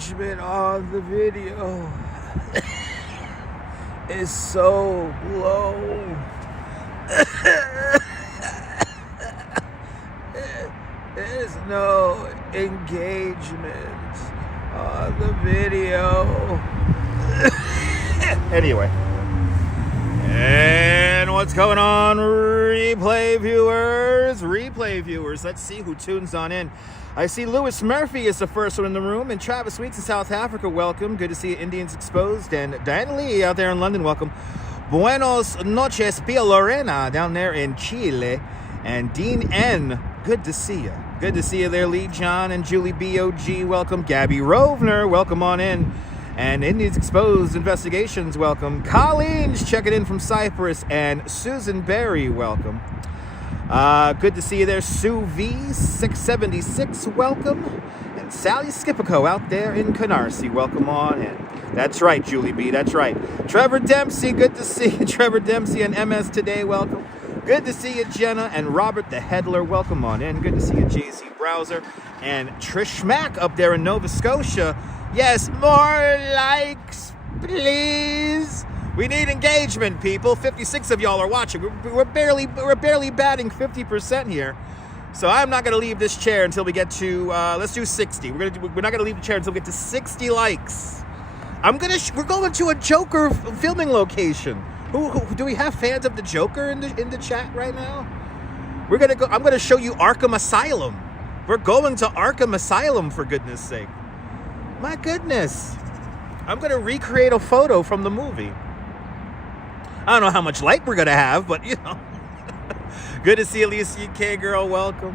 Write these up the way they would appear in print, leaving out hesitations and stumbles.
engagement on the video is so low. There's no engagement on the video. Anyway. And what's going on, replay viewers? Let's see who tunes on in. I see Lewis Murphy is the first one in the room, and Travis Weeks in South Africa, welcome. Good to see Indians Exposed. And Diana Lee out there in London, welcome. Buenos noches, Pia Lorena down there in Chile. And Dean N, good to see you. Good to see you there, Lee John and Julie B.O.G., welcome. Gabby Rovner, welcome on in. And Indians Exposed Investigations, welcome. Colleen's checking in from Cyprus. And Susan Berry, welcome. Good to see you there. Sue V, 676, welcome. And Sally Skipico out there in Canarsie, welcome on in. That's right, Julie B, that's right. Trevor Dempsey, good to see you. Trevor Dempsey and MS Today, welcome. Good to see you, Jenna and Robert the Headler. Welcome on in. Good to see you, JC Browser. And Trish Mack up there in Nova Scotia. Yes, more likes, please. We need engagement, people. 56 of y'all are watching. We're barely batting 50% here. So I'm not going to leave this chair until we get to, let's do 60. We're not going to leave the chair until we get to 60 likes. We're going to a Joker filming location. Who do we have fans of the Joker in the chat right now? I'm gonna show you Arkham Asylum. We're going to Arkham Asylum, for goodness sake. My goodness. I'm gonna recreate a photo from the movie. I don't know how much light we're gonna have, but you know. Good to see Alicia K girl, welcome.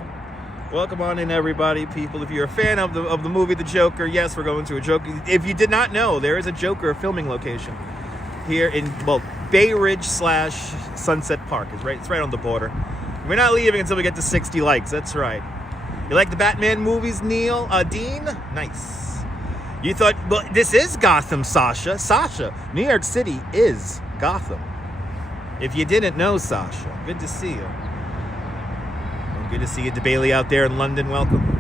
Welcome on in, everybody, people. If you're a fan of the movie The Joker, yes, we're going to a Joker. If you did not know, there is a Joker filming location here in, well, Bay Ridge / Sunset Park. It's right on the border. We're not leaving until we get to 60 likes. That's right. You like the Batman movies, Neil? Dean? Nice. You thought, well, this is Gotham, Sasha. Sasha, New York City is Gotham. If you didn't know, Sasha, good to see you. And good to see you, DeBailey out there in London. Welcome.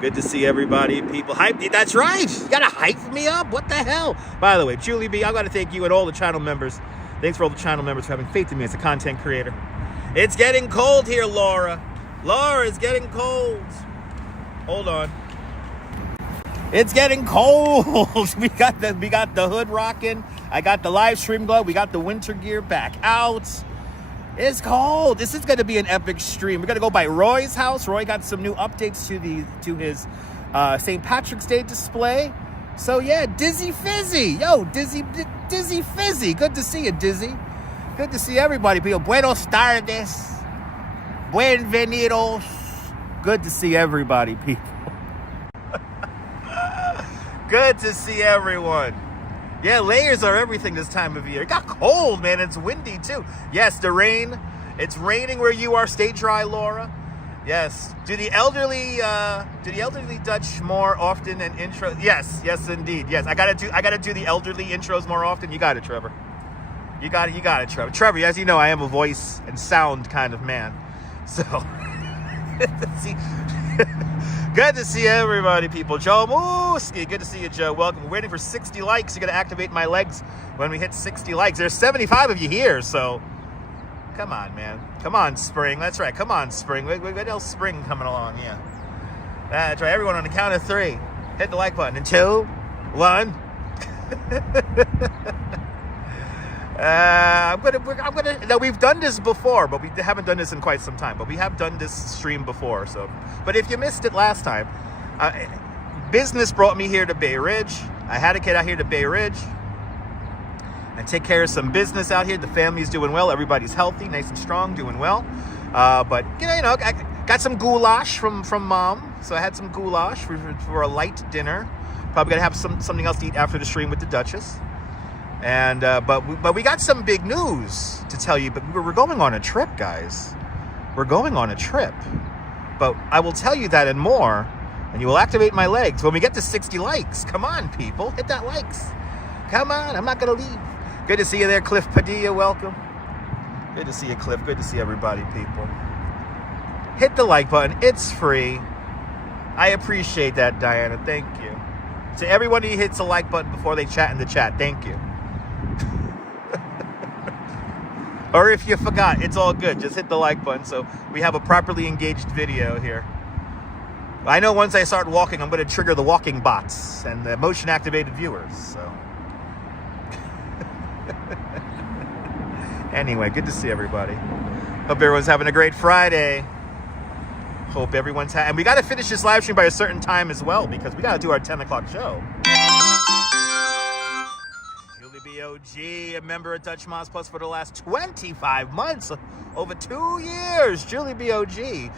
Good to see everybody, people. Hype, that's right. You gotta hype me up. What the hell? By the way, Julie B, I gotta thank you and all the channel members. Thanks for all the channel members for having faith in me as a content creator. It's getting cold here, Laura. Laura, it's getting cold. Hold on. It's getting cold. We got the hood rocking. I got the live stream glove. We got the winter gear back out. It's cold. This is going to be an epic stream. We're going to go by Roy's house. Roy got some new updates to his St. Patrick's Day display. So yeah, Dizzy Fizzy. Yo, Dizzy Fizzy. Good to see you, Dizzy. Good to see everybody, people. Buenos tardes. Bienvenidos. Good to see everybody, people. Good to see everyone. Yeah, layers are everything this time of year. It got cold, man. It's windy, too. Yes, the rain. It's raining where you are. Stay dry, Laura. Yes. Do the elderly Dutch more often than intro? Yes, indeed. Yes, I gotta do the elderly intros more often. You got it, Trevor. You got it, Trevor. Trevor, as you know, I am a voice and sound kind of man. So, good to see everybody, people. Joe Mooski, good to see you, Joe. Welcome. We're waiting for 60 likes. You're going to activate my legs when we hit 60 likes. There's 75 of you here, so come on, man. Come on, Spring. That's right. Come on, Spring. What else, Spring coming along? Yeah. That's right. Everyone on the count of 3. Hit the like button. And 2, 1. Now we've done this before, but we haven't done this in quite some time. But we have done this stream before, so. But if you missed it last time, business brought me here to Bay Ridge. I had to get out here to Bay Ridge and take care of some business out here. The family's doing well. Everybody's healthy, nice and strong, doing well. But you know, I got some goulash from Mom, so I had some goulash for a light dinner. Probably gonna have something else to eat after the stream with the Duchess. And but we got some big news to tell you. But we're going on a trip, guys. We're going on a trip. But I will tell you that and more, and you will activate my legs when we get to 60 likes. Come on, people, hit that likes. Come on, I'm not gonna leave. Good to see you there, Cliff Padilla. Welcome. Good to see you, Cliff. Good to see everybody, people. Hit the like button. It's free. I appreciate that, Diana. Thank you. To everyone who hits the like button before they chat in the chat, thank you. Or if you forgot, it's all good. Just hit the like button so we have a properly engaged video here. I know once I start walking, I'm going to trigger the walking bots and the motion-activated viewers. So, anyway, good to see everybody. Hope everyone's having a great Friday. Hope everyone's and we got to finish this live stream by a certain time as well because we got to do our 10 o'clock show. Julie BOG, a member of Dutch Moz Plus for the last 25 months, over 2 years. Julie BOG,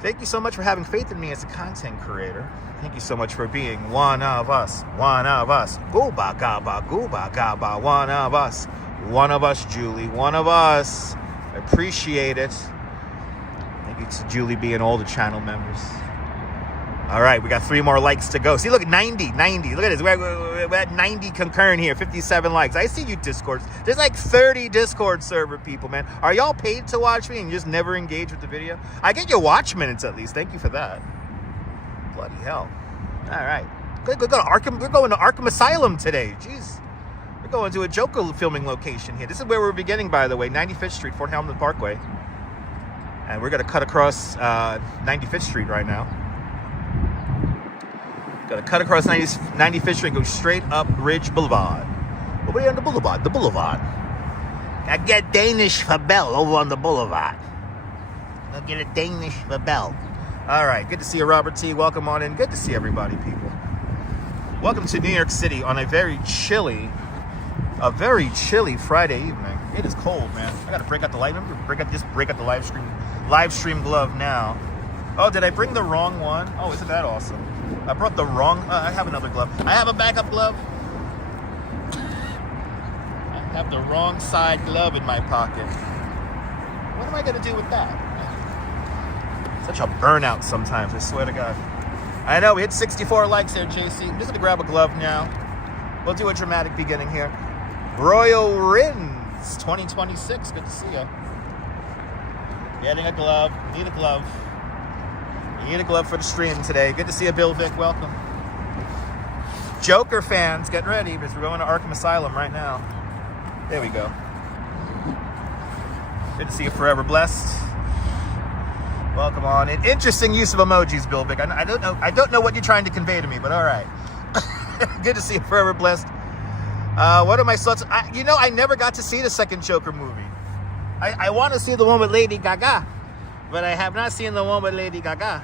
thank you so much for having faith in me as a content creator. Thank you so much for being one of us. One of us. Gooba gaba, gooba gaba, one of us. One of us, Julie. One of us. I appreciate it. Thank you to Julie B and all the channel members. All right, we got 3 more likes to go. See, look at 90. Look at this. We're at 90 concurrent here, 57 likes. I see you Discord. There's like 30 Discord server people, man. Are y'all paid to watch me and you just never engage with the video? I get your watch minutes at least. Thank you for that. Bloody hell. All right. Go to Arkham. We're going to Arkham Asylum today. Jeez. We're going to a Joker filming location here. This is where we're beginning, by the way. 95th Street, Fort Hamilton Parkway. And we're going to cut across 95th Street right now. Got to cut across 95th Street and go straight up Ridge Boulevard. Over here on the Boulevard. The Boulevard. I get Danish for Bell over on the Boulevard. I'll get a Danish for Bell. All right. Good to see you, Robert T. Welcome on in. Good to see everybody, people. Welcome to New York City on a very chilly Friday evening. It is cold, man. I got to break out the light. Break out the live stream glove now. Oh, did I bring the wrong one? Oh, isn't that awesome? I brought the wrong... I have another glove. I have a backup glove. I have the wrong side glove in my pocket. What am I going to do with that? Such a burnout sometimes, I swear to God. I know, we hit 64 likes there, JC. I'm just going to grab a glove now. We'll do a dramatic beginning here. Royal Rins 2026. Good to see you. Getting a glove. Need a glove. You need a glove for the stream today. Good to see you, Bill Vic. Welcome. Joker fans, get ready because we're going to Arkham Asylum right now. There we go. Good to see you, Forever Blessed. Welcome on in. Interesting use of emojis, Bill Vic. I don't know what you're trying to convey to me, but all right. Good to see you, Forever Blessed. What are my thoughts? I never got to see the second Joker movie. I want to see the one with Lady Gaga, but I have not seen the one with Lady Gaga.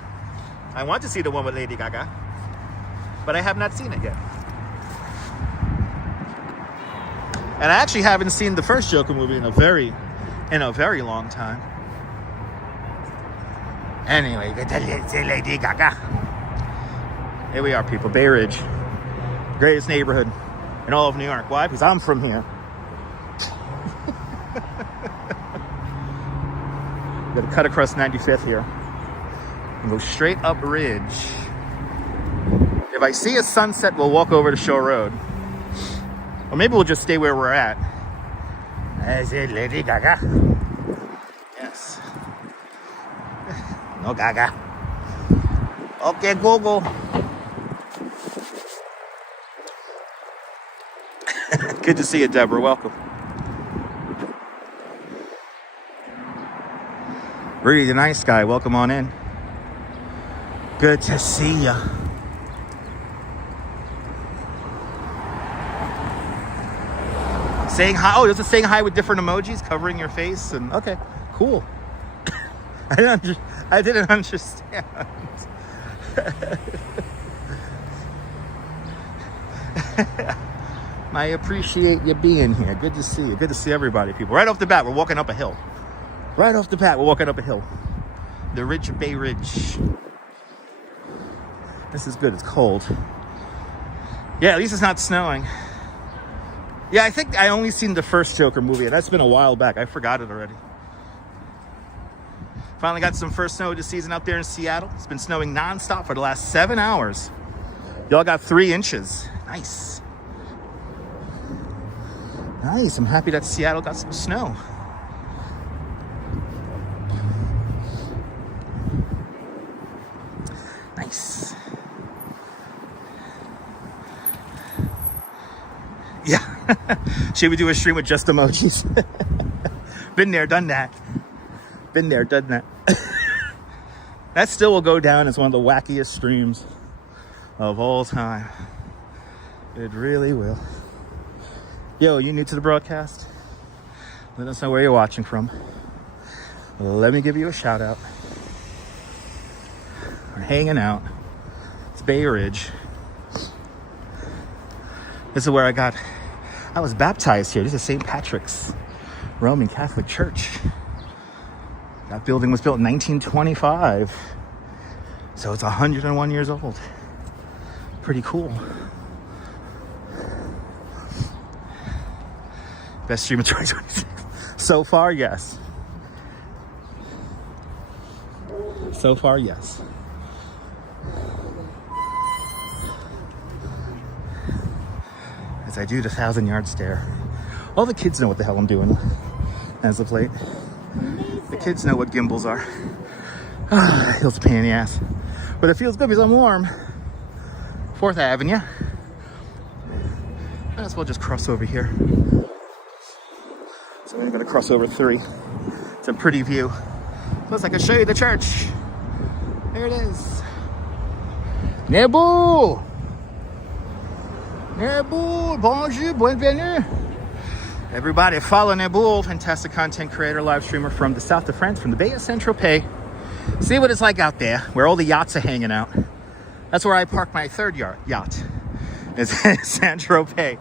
I want to see the one with Lady Gaga, but I have not seen it yet. And I actually haven't seen the first Joker movie in a very long time. Anyway, Lady Gaga. Here we are, people. Bay Ridge, greatest neighborhood in all of New York. Why? Because I'm from here. Got to cut across 95th here and go straight up Ridge. If I see a sunset, we'll walk over to Shore Road. Or maybe we'll just stay where we're at. Is it Lady Gaga? Yes. No Gaga. Okay, Google. Good to see you, Deborah. Welcome. Rudy the Nice Guy, welcome on in. Good to see ya. Saying hi. Oh, there's a saying hi with different emojis covering your face. And okay, cool. I didn't understand. I appreciate you being here. Good to see you. Good to see everybody, people. Right off the bat, we're walking up a hill. Right off the bat, we're walking up a hill. The Ridge, Bay Ridge. This is good. It's cold. Yeah, at least it's not snowing. Yeah, I think I only seen the first Joker movie. That's been a while back. I forgot it already. Finally got some first snow this season out there in Seattle. It's been snowing nonstop for the last 7 hours. Y'all got 3 inches. Nice. Nice. I'm happy that Seattle got some snow. Nice. Should we do a stream with just emojis? Been there, done that. Been there, done that. That still will go down as one of the wackiest streams of all time. It really will. Yo, you new to the broadcast? Let us know where you're watching from. Let me give you a shout out. We're hanging out. It's Bay Ridge. This is where I was baptized here. This is St. Patrick's Roman Catholic Church. That building was built in 1925. So it's 101 years old. Pretty cool. Best stream of 2026. So far, yes. So far, yes. As I do the 1,000-yard stare. All the kids know what the hell I'm doing as of late. The kids know what gimbals are. It feels a pain in the ass. But it feels good because I'm warm. 4th Avenue. Might as well just cross over here. So I'm going to cross over 3. It's a pretty view. Plus I can show you the church. There it is. Nebu! Nebu! Bonjour, bienvenue! Everybody follow Nebu, fantastic content creator, live streamer from the south of France, from the Bay of Saint-Tropez. See what it's like out there, where all the yachts are hanging out. That's where I park my 3rd yacht. It's Saint-Tropez.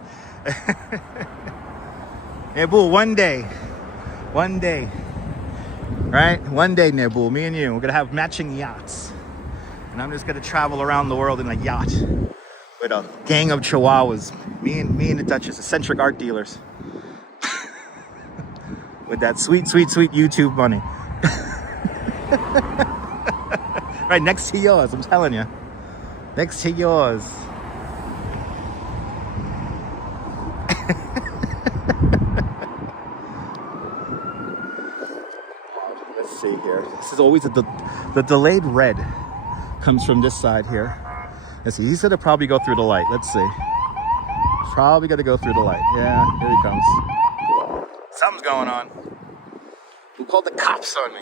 Nebu, one day, right? One day, Nebu, me and you, we're gonna have matching yachts. And I'm just gonna travel around the world in a yacht with a gang of chihuahuas. Me and the Duchess, eccentric art dealers. With that sweet, sweet, sweet YouTube money. Right next to yours, I'm telling you. Next to yours. Let's see here. This is always the delayed red comes from this side here. Let's see. He's gonna probably go through the light. Let's see. Probably gonna go through the light. Yeah, here he comes. Something's going on. Who called the cops on me?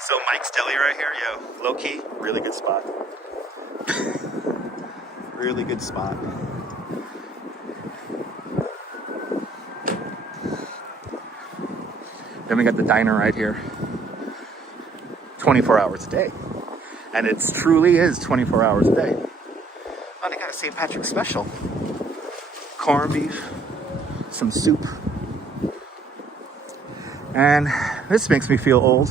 So Mike's Deli right here, yo, low key, really good spot. Really good spot. Then we got the diner right here. 24 hours a day. And it truly is 24 hours a day. Oh, they got a St. Patrick's special. Corned beef, some soup. And this makes me feel old.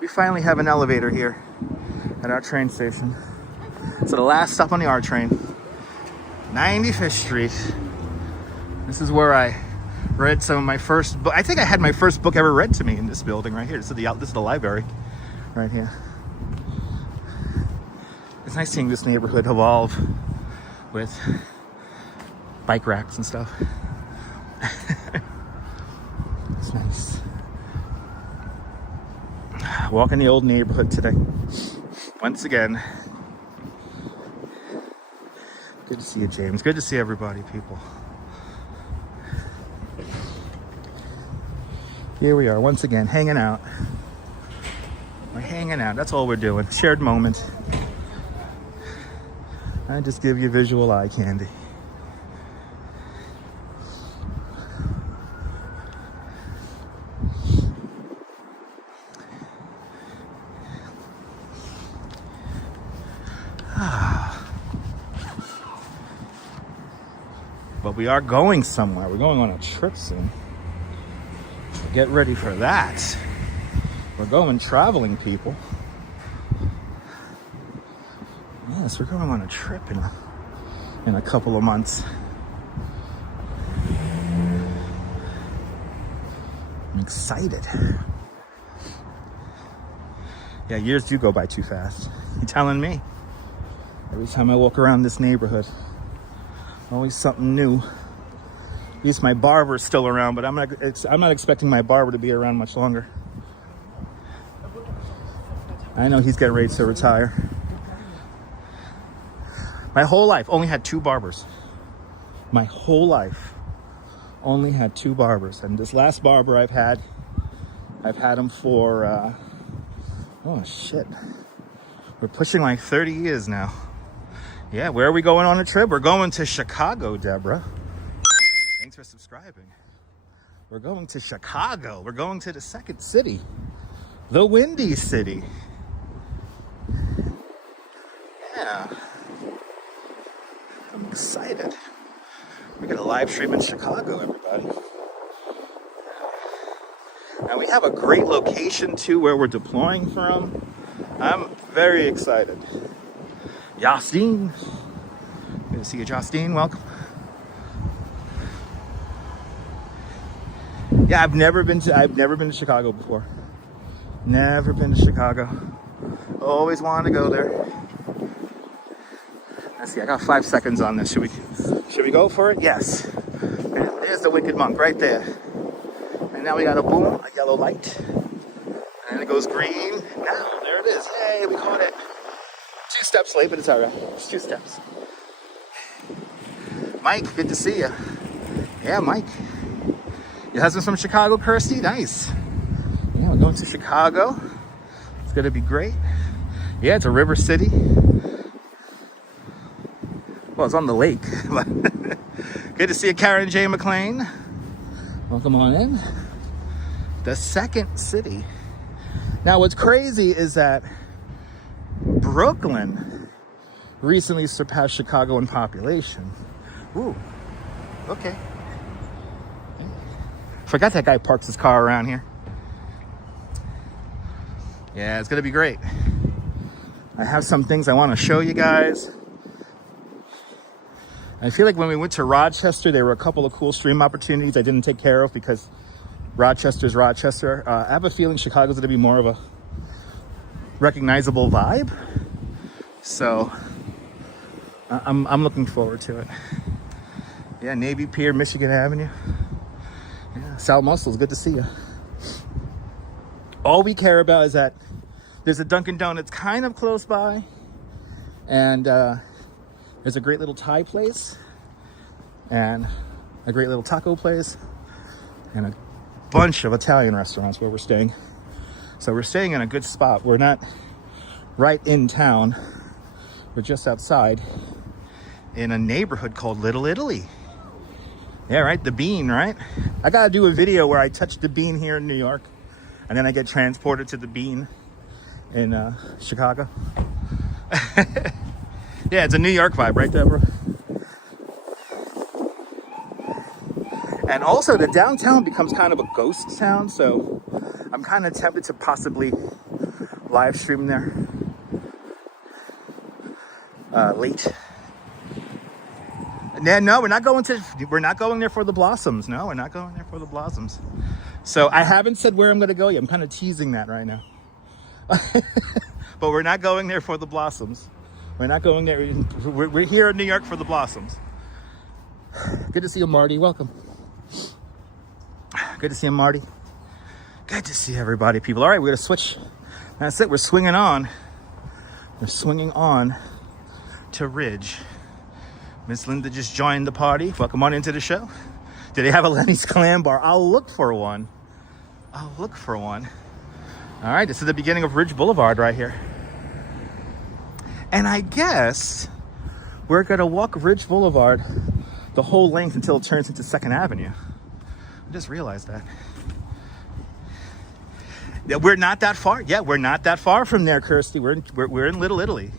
We finally have an elevator here at our train station. So the last stop on the R train, 95th Street. This is where I read some of my first book. I think I had my first book ever read to me in this building right here. This is the library right here. It's nice seeing this neighborhood evolve with bike racks and stuff. It's nice. Walking the old neighborhood today. Once again. Good to see you, James. Good to see everybody, people. Here we are, once again, hanging out. We're hanging out. That's all we're doing. Shared moment. I just give you visual eye candy. But we are going somewhere. We're going on a trip soon. Get ready for that. We're going traveling, people. Yes, we're going on a trip in a couple of months. I'm excited. Yeah, years do go by too fast. You're telling me. Every time I walk around this neighborhood, always something new. At least my barber's still around, but I'm not expecting my barber to be around much longer. I know he's getting ready to retire. My whole life only had 2 barbers. My whole life only had 2 barbers. And this last barber I've had him for, oh shit. We're pushing like 30 years now. Yeah, where are we going on a trip? We're going to Chicago, Deborah. Thanks for subscribing. We're going to Chicago. We're going to the second city. The Windy City. Yeah. I'm excited. We're going to live stream in Chicago, everybody. And we have a great location, too, where we're deploying from. I'm very excited. Justine. Good to see you, Justine. Welcome. Yeah, I've never been to Chicago before. Never been to Chicago. Always wanted to go there. Let's see, I got 5 seconds on this. Should we go for it? Yes. There's the Wicked Monk right there. And now we got a boom, a yellow light. And it goes green. Now, there it is. Hey, we caught it. 2 steps late, but it's all right. It's 2 steps. Mike, good to see you. Yeah, Mike. Your husband's from Chicago, Kirsty? Nice. Yeah, we're going to Chicago. It's going to be great. Yeah, it's a river city. Well, it's on the lake. Good to see you, Karen J. McLean. Welcome on in. The second city. Now, what's crazy is that Brooklyn recently surpassed Chicago in population. Ooh, okay. Forgot that guy parks his car around here. Yeah, it's gonna be great. I have some things I want to show you guys. I feel like when we went to Rochester, there were a couple of cool stream opportunities I didn't take care of because Rochester's Rochester. I have a feeling Chicago's gonna be more of a recognizable vibe. So I'm looking forward to it. Yeah, Navy Pier, Michigan Avenue. Yeah, Sal Muscles, good to see you. All we care about is that there's a Dunkin' Donuts kind of close by, and there's a great little Thai place, and a great little taco place, and a bunch of Italian restaurants where we're staying. So we're staying in a good spot. We're not right in town. We're just outside in a neighborhood called Little Italy. Yeah, right, the Bean, right? I gotta do a video where I touch the Bean here in New York, and then I get transported to the Bean in Chicago. Yeah, it's a New York vibe, right, Deborah? And also, the downtown becomes kind of a ghost town, so I'm kind of tempted to possibly live stream there late. No, we're not going there for the Blossoms. No, we're not going there for the Blossoms. So I haven't said where I'm going to go yet. I'm kind of teasing that right now. But we're not going there for the Blossoms. We're not going there. We're here in New York for the Blossoms. Good to see you, Marty. Welcome. Good to see you, Marty. Good to see everybody, people. All right, we're going to switch. That's it. We're swinging on. We're swinging on to Ridge. Miss Linda just joined the party. Welcome on into the show. Do they have a Lenny's Clam Bar? I'll look for one. I'll look for one. All right, this is the beginning of Ridge Boulevard right here. And I guess we're going to walk Ridge Boulevard the whole length until it turns into 2nd Avenue. I just realized that. Yeah, we're not that far. Yeah, we're not that far from there, Kirsty. We're in Little Italy.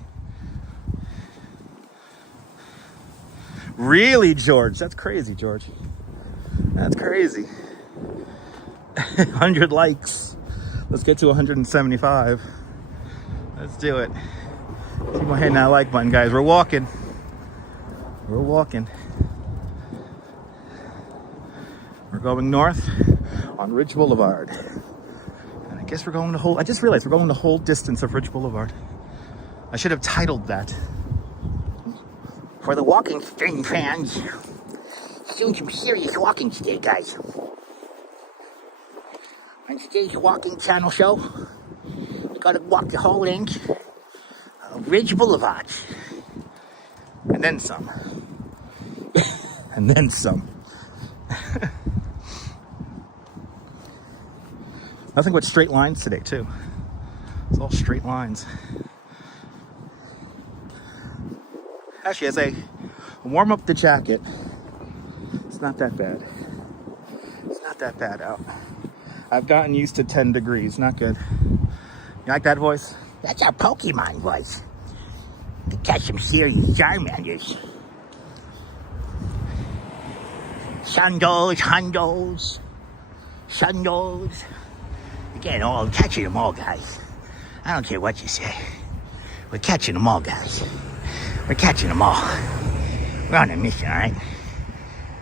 Really, George? That's crazy, George. That's crazy. 100 likes. Let's get to 175. Let's do it. Keep on hitting that like button, guys. We're walking. We're walking. We're going north on Ridge Boulevard. And I guess we're going the whole... I just realized we're going the whole distance of Ridge Boulevard. I should have titled that. For the walking stream fans, doing some serious walking today, guys. On today's walking channel show, we're gotta walk the whole length of Ridge Boulevard. And then some. And then some. Nothing but straight lines today, too. It's all straight lines. Actually, as I warm up the jacket, it's not that bad. It's not that bad out. I've gotten used to 10 degrees. Not good. You like that voice? That's our Pokemon voice. To catch some serious Charmanders. Sundos, Hundos, Sundos. We're getting all, catching them all, guys. I don't care what you say. We're catching them all, guys. We're catching them all. We're on a mission, all right?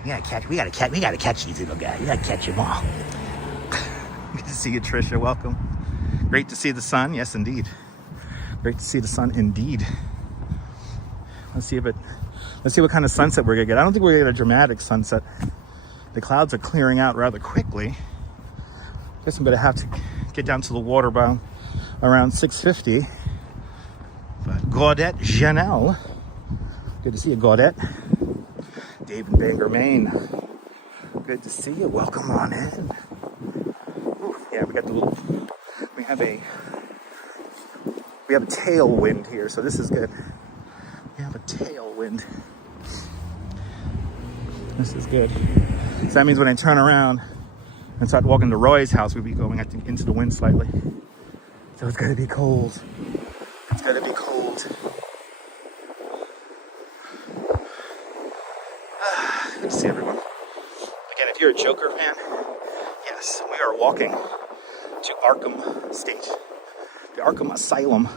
We gotta catch these little guys. We gotta catch them all. Good to see you, Trisha. Welcome. Great to see the sun. Yes, indeed. Great to see the sun, indeed. Let's see what kind of sunset we're gonna get. I don't think we're gonna get a dramatic sunset. The clouds are clearing out rather quickly. Guess I'm gonna have to get down to the water by around 6:50. But Gaudette Janelle. Good to see you, Gaudette. Dave in Bangor, Maine. Good to see you. Welcome on in. Ooh, yeah, we have a tailwind here, so this is good. We have a tailwind. This is good. So that means when I turn around and start walking to Roy's house, we'll be going, I think, into the wind slightly. So it's gonna be cold. It's gonna be cold. Good to see everyone. Again, if you're a Joker fan, yes, we are walking to Arkham State. The Arkham Asylum.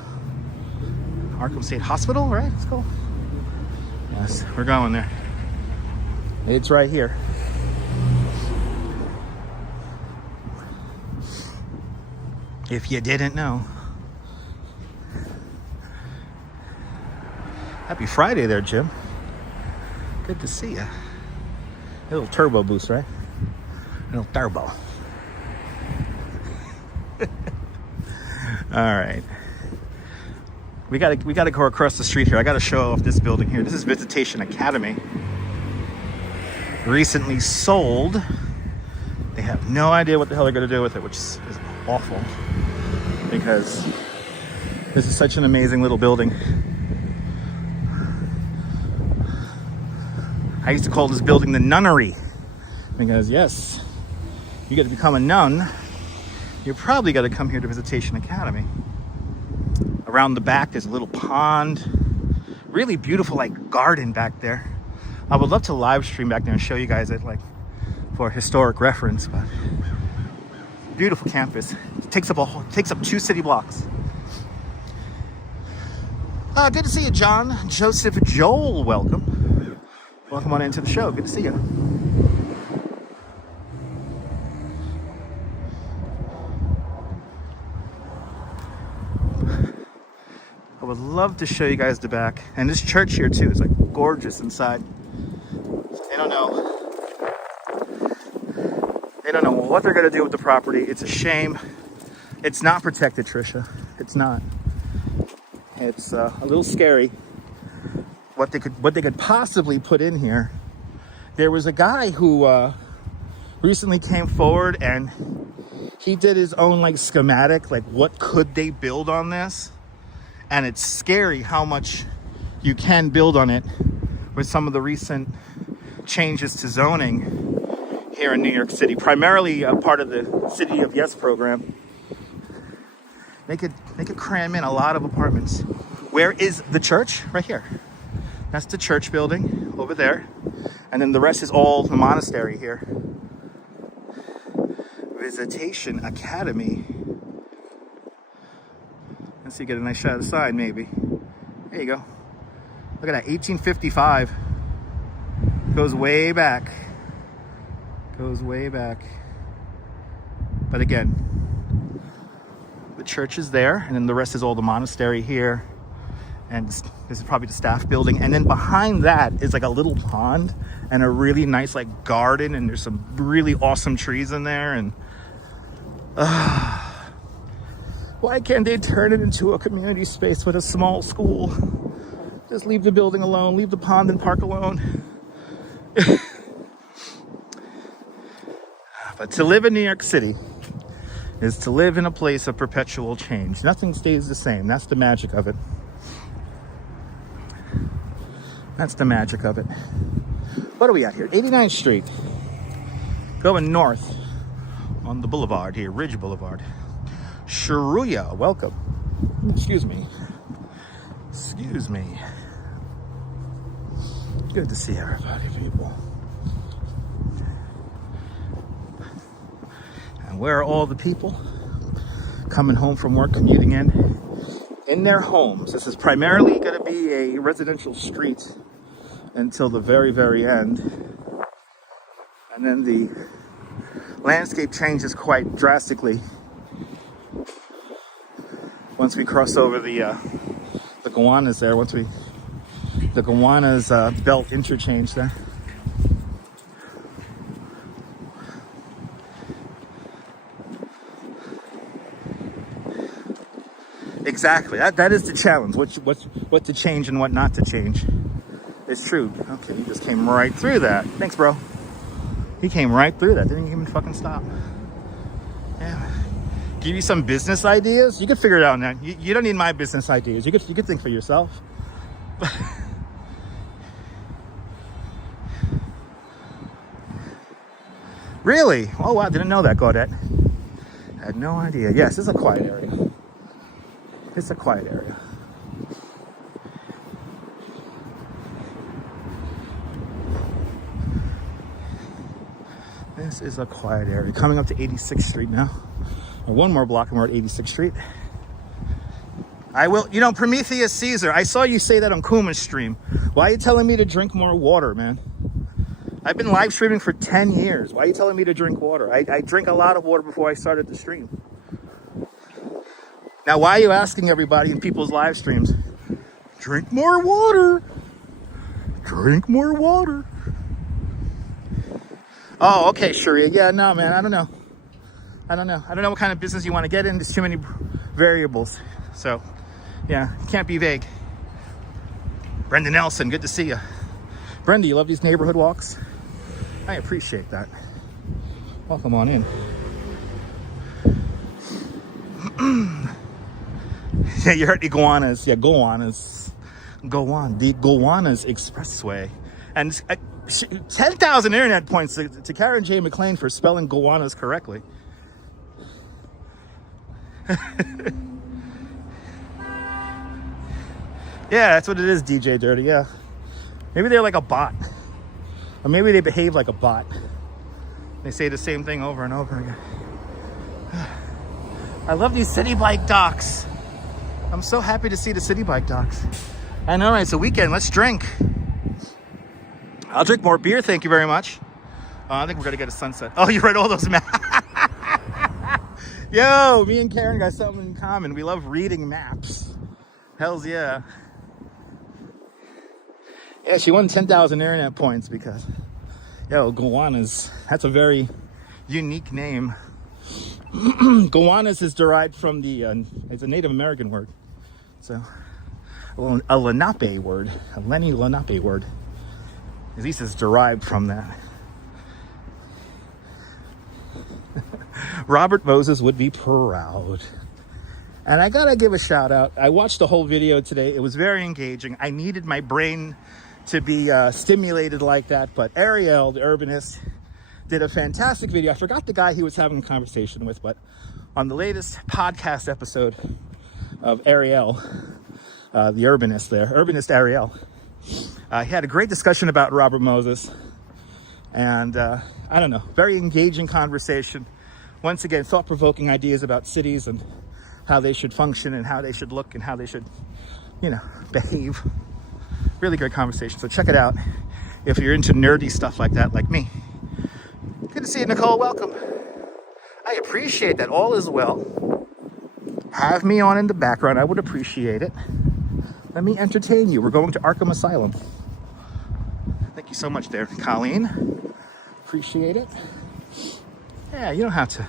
Arkham State Hospital, right? Let's go. Yes, we're going there. It's right here. If you didn't know. Happy Friday there, Jim. Good to see you. A little turbo boost, right? A little turbo. All right. We gotta go across the street here. I gotta show off this building here. This is Visitation Academy. Recently sold. They have no idea what the hell they're gonna do with it, which is awful. Because this is such an amazing little building. I used to call this building the nunnery. Because yes, you get to become a nun, you're probably got to come here to Visitation Academy. Around the back, there's a little pond. Really beautiful, like, garden back there. I would love to live stream back there and show you guys it, like, for historic reference, but beautiful campus. It takes up 2 city blocks. Good to see you, John Joseph Joel. Welcome. Welcome on into the show. Good to see you. I would love to show you guys the back. And this church here too is like gorgeous inside. They don't know what they're gonna do with the property. It's a shame. It's not protected, Trisha. It's not. It's a little scary what they could possibly put in here. There was a guy who recently came forward and he did his own like schematic, like what could they build on this? And it's scary how much you can build on it with some of the recent changes to zoning here in New York City, primarily a part of the City of Yes program. They could cram in a lot of apartments. Where is the church? Right here. That's the church building over there. And then the rest is all the monastery here. Visitation Academy. Let's see, get a nice shot of the side, maybe. There you go. Look at that, 1855. Goes way back. Goes way back. But again, the church is there, and then the rest is all the monastery here. And this is probably the staff building. And then behind that is like a little pond and a really nice like garden, and there's some really awesome trees in there. And Why can't they turn it into a community space with a small school? Just leave the building alone, leave the pond and park alone. But to live in New York City is to live in a place of perpetual change. Nothing stays the same. That's the magic of it. That's the magic of it. What are we at here? 89th Street. Going north on the boulevard here, Ridge Boulevard. Shiruya, welcome. Excuse me. Excuse me. Good to see everybody, people. And where are all the people coming home from work, commuting in their homes? This is primarily going to be a residential street until the very, very end. And then the landscape changes quite drastically once we cross over the Gowanus there, the Gowanus belt interchange there. Exactly. That is the challenge. What to change and what not to change. It's true. Okay, he just came right through that. Thanks, bro. He came right through that. Didn't even fucking stop. Yeah. Give you some business ideas. You could figure it out now. You don't need my business ideas. You could think for yourself. Really? Oh wow, didn't know that, Gaudette. Had no idea. Yes, it's a quiet area. It's a quiet area. This is a quiet area. Coming up to 86th Street now. One more block and we're at 86th Street. I will, Prometheus Caesar, I saw you say that on Kuma's stream. Why are you telling me to drink more water, man? I've been live streaming for 10 years. Why are you telling me to drink water? I drink a lot of water before I started the stream. Now, why are you asking everybody in people's live streams, drink more water? Drink more water. Oh, okay, Sharia. Yeah, no, man, I don't know. I don't know what kind of business you want to get in. There's too many variables. So, yeah, you can't be vague. Brenda Nelson, good to see you. Brenda, you love these neighborhood walks? I appreciate that. Welcome on in. Yeah, you heard Gowanus. Yeah, Gowanus. The Gowanus Expressway. And 10,000 internet points to Karen J. McLean for spelling Gowanus correctly. Yeah, that's what it is, DJ Dirty, yeah. Maybe they're like a bot. Or maybe they behave like a bot. They say the same thing over and over again. I love these city bike docks. I'm so happy to see the city bike docks. And all right, it's a weekend, let's drink. I'll drink more beer, thank you very much. I think we're gonna get a sunset. Oh, you read all those maps. Yo, me and Karen got something in common. We love reading maps. Hells yeah. Yeah, she won 10,000 internet points because, Gowanus, that's a very unique name. Gowanus is derived from it's a Native American word. So, a Lenape word, a Lenni Lenape word. At least it's derived from that. Robert Moses would be proud. And I gotta give a shout out. I watched the whole video today. It was very engaging. I needed my brain to be stimulated like that. But Ariel, the urbanist, did a fantastic video. I forgot the guy he was having a conversation with, but on the latest podcast episode of Ariel, the urbanist there, urbanist Ariel, he had a great discussion about Robert Moses. And I don't know, very engaging conversation. Once again, thought-provoking ideas about cities and how they should function and how they should look and how they should, behave. Really great conversation. So check it out if you're into nerdy stuff like that, like me. Good to see you, Nicole. Welcome. I appreciate that. All is well. Have me on in the background. I would appreciate it. Let me entertain you. We're going to Arkham Asylum. Thank you so much there, Colleen. Appreciate it. Yeah, you don't have to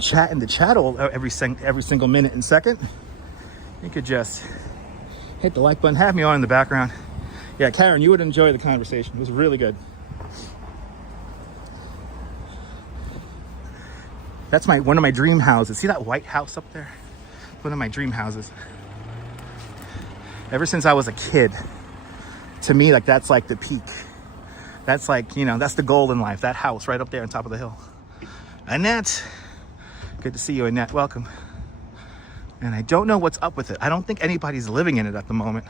chat in the chat every single minute and second, you could just hit the like button, have me on in the background. Yeah, Karen, you would enjoy the conversation. It was really good. That's one of my dream houses. See that white house up there? One of my dream houses. Ever since I was a kid, to me, like, that's like the peak. That's like, you know, that's the goal in life. That house right up there on top of the hill. Annette, good to see you, Annette. Welcome. And I don't know what's up with it. I don't think anybody's living in it at the moment.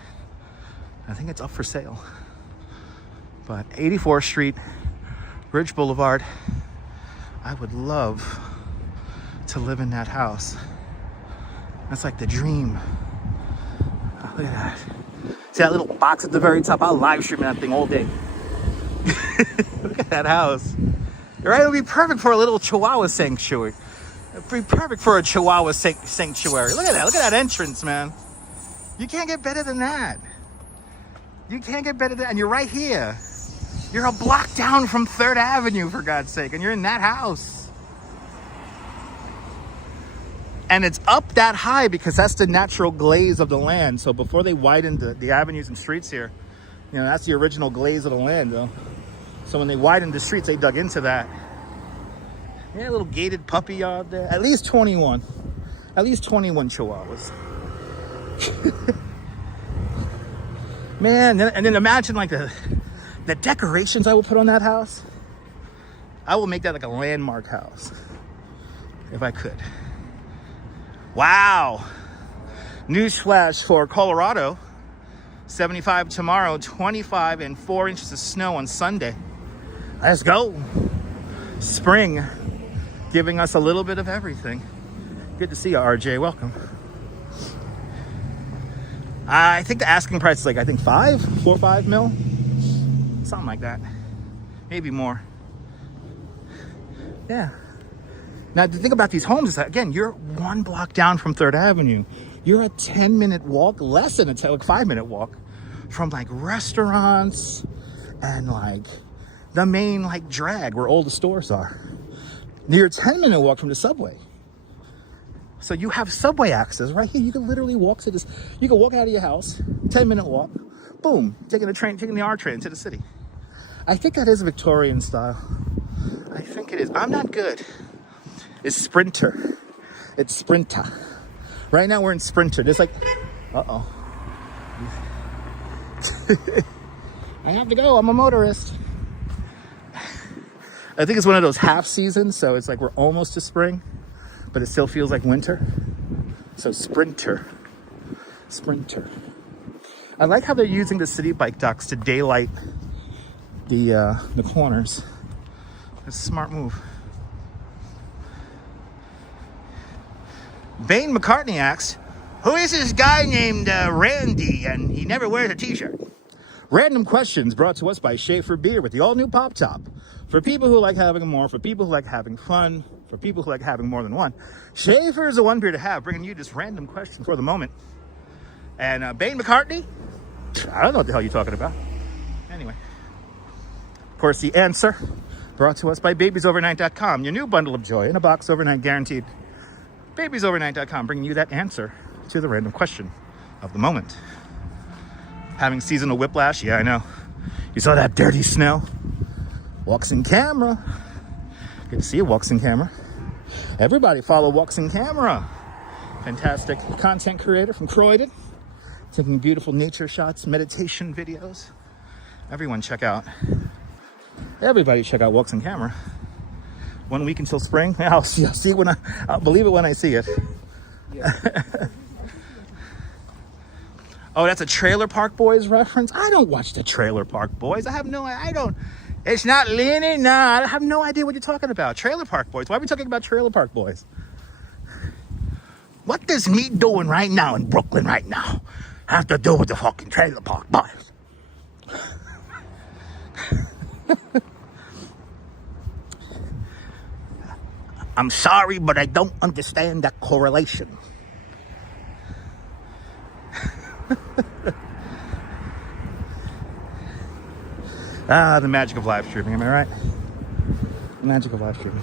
I think it's up for sale. But 84th Street, Ridge Boulevard. I would love to live in that house. That's like the dream. Oh, look at that. See that little box at the very top? I'll live stream that thing all day. Look at that house. Right? It would be perfect for a little Chihuahua sanctuary. It would be perfect for a Chihuahua sanctuary. Look at that. Look at that entrance, man. You can't get better than that. You can't get better than that. And you're right here. You're a block down from 3rd Avenue, for God's sake. And you're in that house. And it's up that high because that's the natural glaze of the land. So before they widened the avenues and streets here, you know, that's the original glaze of the land, though. So when they widened the streets, they dug into that. Yeah, a little gated puppy yard there. At least 21. At least 21 Chihuahuas. Man, and then imagine like the decorations I will put on that house. I will make that like a landmark house. If I could. Wow. Newsflash for Colorado. 75 tomorrow, 25 and 4 inches of snow on Sunday. Let's go. Spring, giving us a little bit of everything. Good to see you, RJ. Welcome. I think the asking price is like, I think 4 or 5 mil. Something like that. Maybe more. Yeah. Now, the thing about these homes is that, again, you're 1 block down from 3rd Avenue. You're a 10-minute walk, less than a 5-minute walk from like restaurants and like the main like drag where all the stores are. You're a 10-minute walk from the subway. So you have subway access right here. You can literally walk to this. You can walk out of your house, 10-minute walk, boom, taking the R train to the city. I think that is Victorian style. I think it is. I'm not good. It's Sprinter. It's Sprinter. Right now we're in Sprinter. There's like, uh-oh. I have to go. I'm a motorist. I think it's one of those half seasons, so it's like we're almost to spring, but it still feels like winter. So Sprinter. Sprinter. I like how they're using the city bike docks to daylight the corners. It's a smart move. Bane McCartney asks, who is this guy named Randy and he never wears a t-shirt? Random questions brought to us by Schaefer Beer with the all-new Pop Top. For people who like having more, for people who like having fun, for people who like having more than one, Schaefer is the one beer to have, bringing you just random questions for the moment. And Bane McCartney, I don't know what the hell you're talking about. Anyway, of course, the answer brought to us by babiesovernight.com, your new bundle of joy in a box overnight guaranteed. Babiesovernight.com, bringing you that answer to the random question of the moment. Having seasonal whiplash? Yeah, I know. You saw that dirty snow? Walks in camera. Good to see you, Walks in Camera. Everybody follow Walks in Camera. Fantastic content creator from Croydon. Taking beautiful nature shots, meditation videos. Everybody check out Walks in Camera. 1 week until spring. I'll see when I'll believe it when I see it. Yeah. Oh, that's a Trailer Park Boys reference? I don't watch the Trailer Park Boys. It's not linear. Nah, I have no idea what you're talking about. Trailer Park Boys. Why are we talking about Trailer Park Boys? What does me doing right now in Brooklyn right now have to do with the fucking Trailer Park Boys? I'm sorry, but I don't understand that correlation. The magic of live streaming, am I right? The magic of live streaming.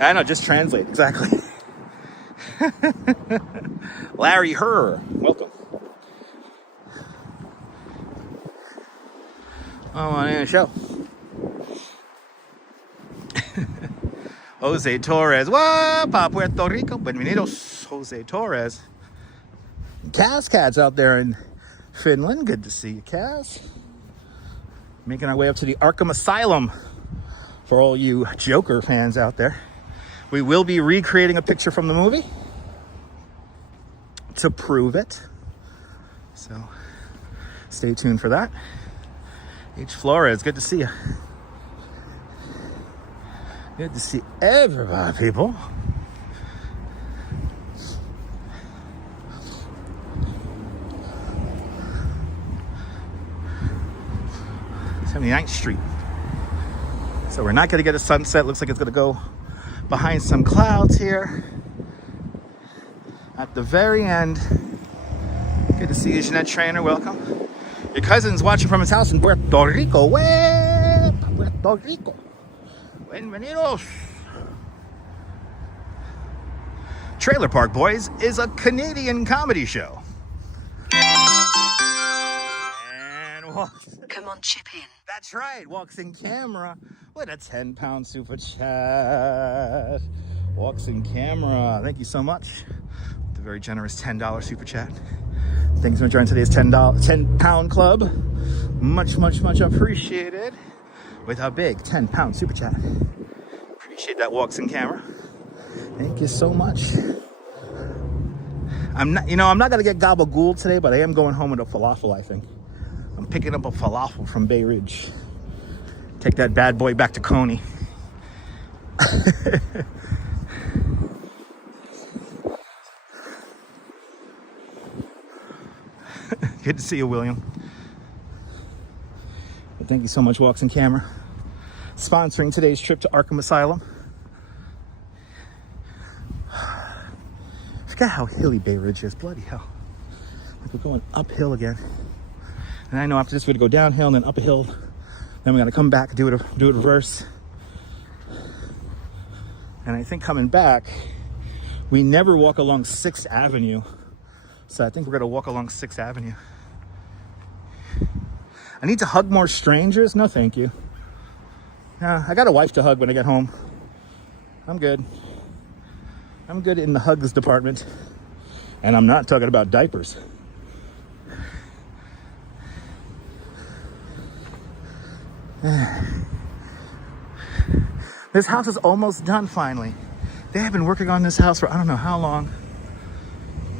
I know, just translate, exactly. Larry Herr, welcome. Oh, on the show. Jose Torres, Wapa, Puerto Rico, bienvenidos, Jose Torres. Cat's out there in Finland, good to see you, Cass. Making our way up to the Arkham Asylum for all you Joker fans out there. We will be recreating a picture from the movie to prove it. So stay tuned for that. H. Flores, good to see you. Good to see everybody, people. '79th Street. So we're not going to get a sunset. Looks like it's going to go behind some clouds here. At the very end. Good to see you, Jeanette Trainer. Welcome. Your cousin's watching from his house in Puerto Rico. Puerto Rico. Bienvenidos. Trailer Park Boys is a Canadian comedy show. And come on, chip in. That's right. Walks in camera with a 10-pound super chat. Walks in camera. Thank you so much. The very generous $10 super chat. Thanks for joining today's 10-pound club. Much, much, much appreciated. With a big 10-pound super chat. Appreciate that. Walks in camera. Thank you so much. I'm not gonna get gabagool today, but I am going home with a falafel, I think. I'm picking up a falafel from Bay Ridge. Take that bad boy back to Coney. Good to see you, William. But thank you so much, Walks in Camera. Sponsoring today's trip to Arkham Asylum. Forgot how hilly Bay Ridge is. Bloody hell. Like we're going uphill again. And I know after this we're gonna go downhill and then up a hill. Then we're gonna come back and do it reverse. And I think coming back, we never walk along 6th Avenue. So I think we're gonna walk along 6th Avenue. I need to hug more strangers? No, thank you. Nah, I got a wife to hug when I get home. I'm good. I'm good in the hugs department. And I'm not talking about diapers. This house is almost done finally. They have been working on this house for I don't know how long.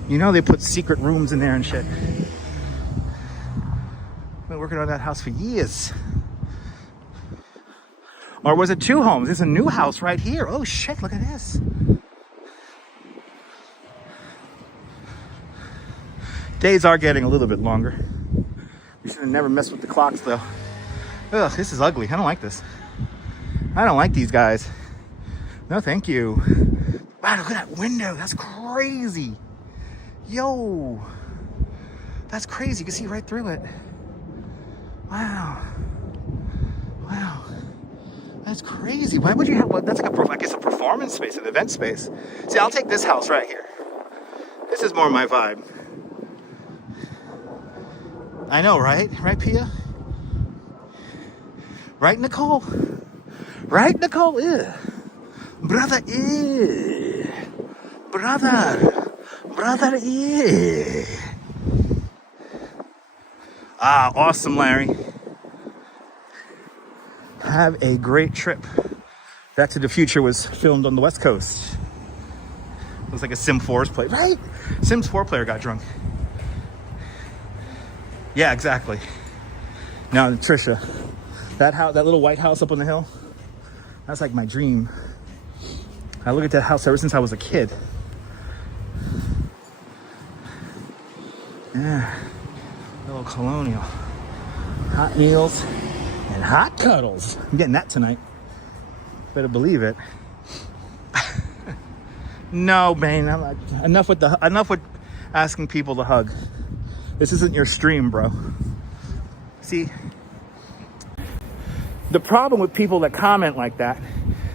You know they put secret rooms in there and shit. Been working on that house for years. Or was it 2 homes? There's a new house right here. Oh shit, look at this. Days are getting a little bit longer. We should have never messed with the clocks though. Ugh, this is ugly. I don't like this. I don't like these guys. No, thank you. Wow, look at that window. That's crazy. Yo. That's crazy. You can see right through it. Wow. Wow. That's crazy. Why would you have, well, that's like I guess a performance space, an event space. See, I'll take this house right here. This is more my vibe. I know, right? Right, Pia? Right, Nicole? Right, Nicole? Ew. Brother, ew. Brother, ew. Ah, awesome, Larry. Have a great trip. Back to the Future was filmed on the West Coast. It was like a Sim 4's play, right? Sims 4 player got drunk. Yeah, exactly. Now, Trisha, that house, that little white house up on the hill, that's like my dream. I look at that house ever since I was a kid. Yeah, a little colonial. Hot meals and hot cuddles. I'm getting that tonight. Better believe it. No, Bane. I'm not, enough with asking people to hug. This isn't your stream, bro. See, the problem with people that comment like that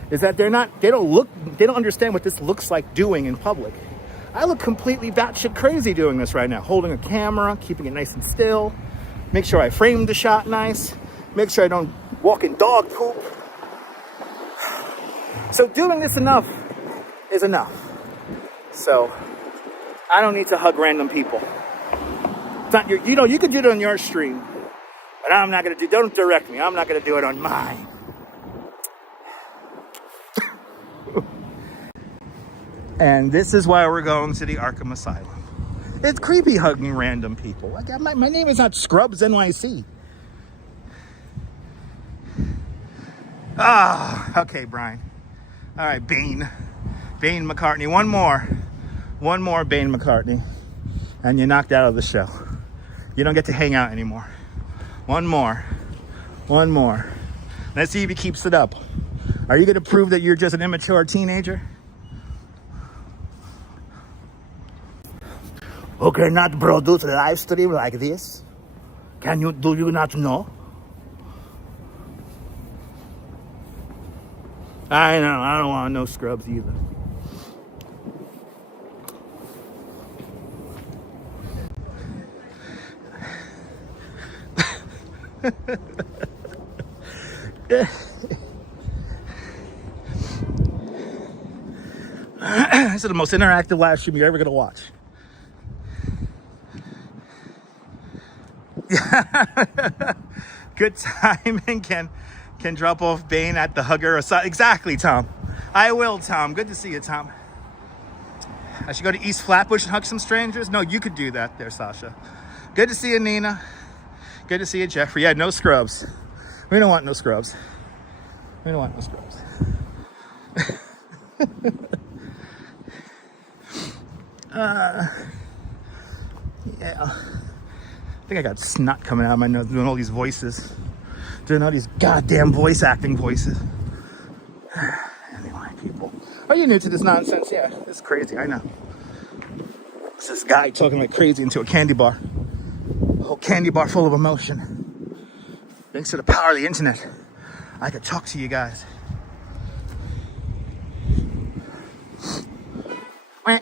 is that they don't look they don't understand what this looks like doing in public. I look completely batshit crazy doing this right now, holding a camera, keeping it nice and still, make sure I frame the shot nice, make sure I don't walk in dog poop. So doing this enough is enough. So I don't need to hug random people. It's not your, you know, you could do it on your stream, but I'm not gonna do, don't direct me, I'm not gonna do it on mine. And this is why we're going to the Arkham Asylum. It's creepy hugging random people. Like, my name is not Scrubs NYC. Ah, okay, Brian. All right, Bane McCartney. One more Bane McCartney, and you're knocked out of the show. You don't get to hang out anymore. One more. Let's see if he keeps it up. Are you going to prove that you're just an immature teenager? Who cannot produce a live stream like this? Do you not know? I know, I don't want no scrubs either. This is the most interactive live stream you're ever going to watch. Good timing. Can drop off Bane at the hugger aside. Exactly, Tom. I will, Tom. Good to see you, Tom. I should go to East Flatbush and hug some strangers? No, you could do that there, Sasha. Good to see you, Nina. Good to see you, Jeffrey. Yeah, no scrubs. We don't want no scrubs. We don't want no scrubs. Yeah. I think I got snot coming out of my nose doing all these voices. Doing all these goddamn voice acting voices. Anyway, people. Are you new to this nonsense? Yeah, it's crazy, I know. It's this guy talking like crazy into a candy bar. A whole candy bar full of emotion. Thanks to the power of the internet, I could talk to you guys. Wah.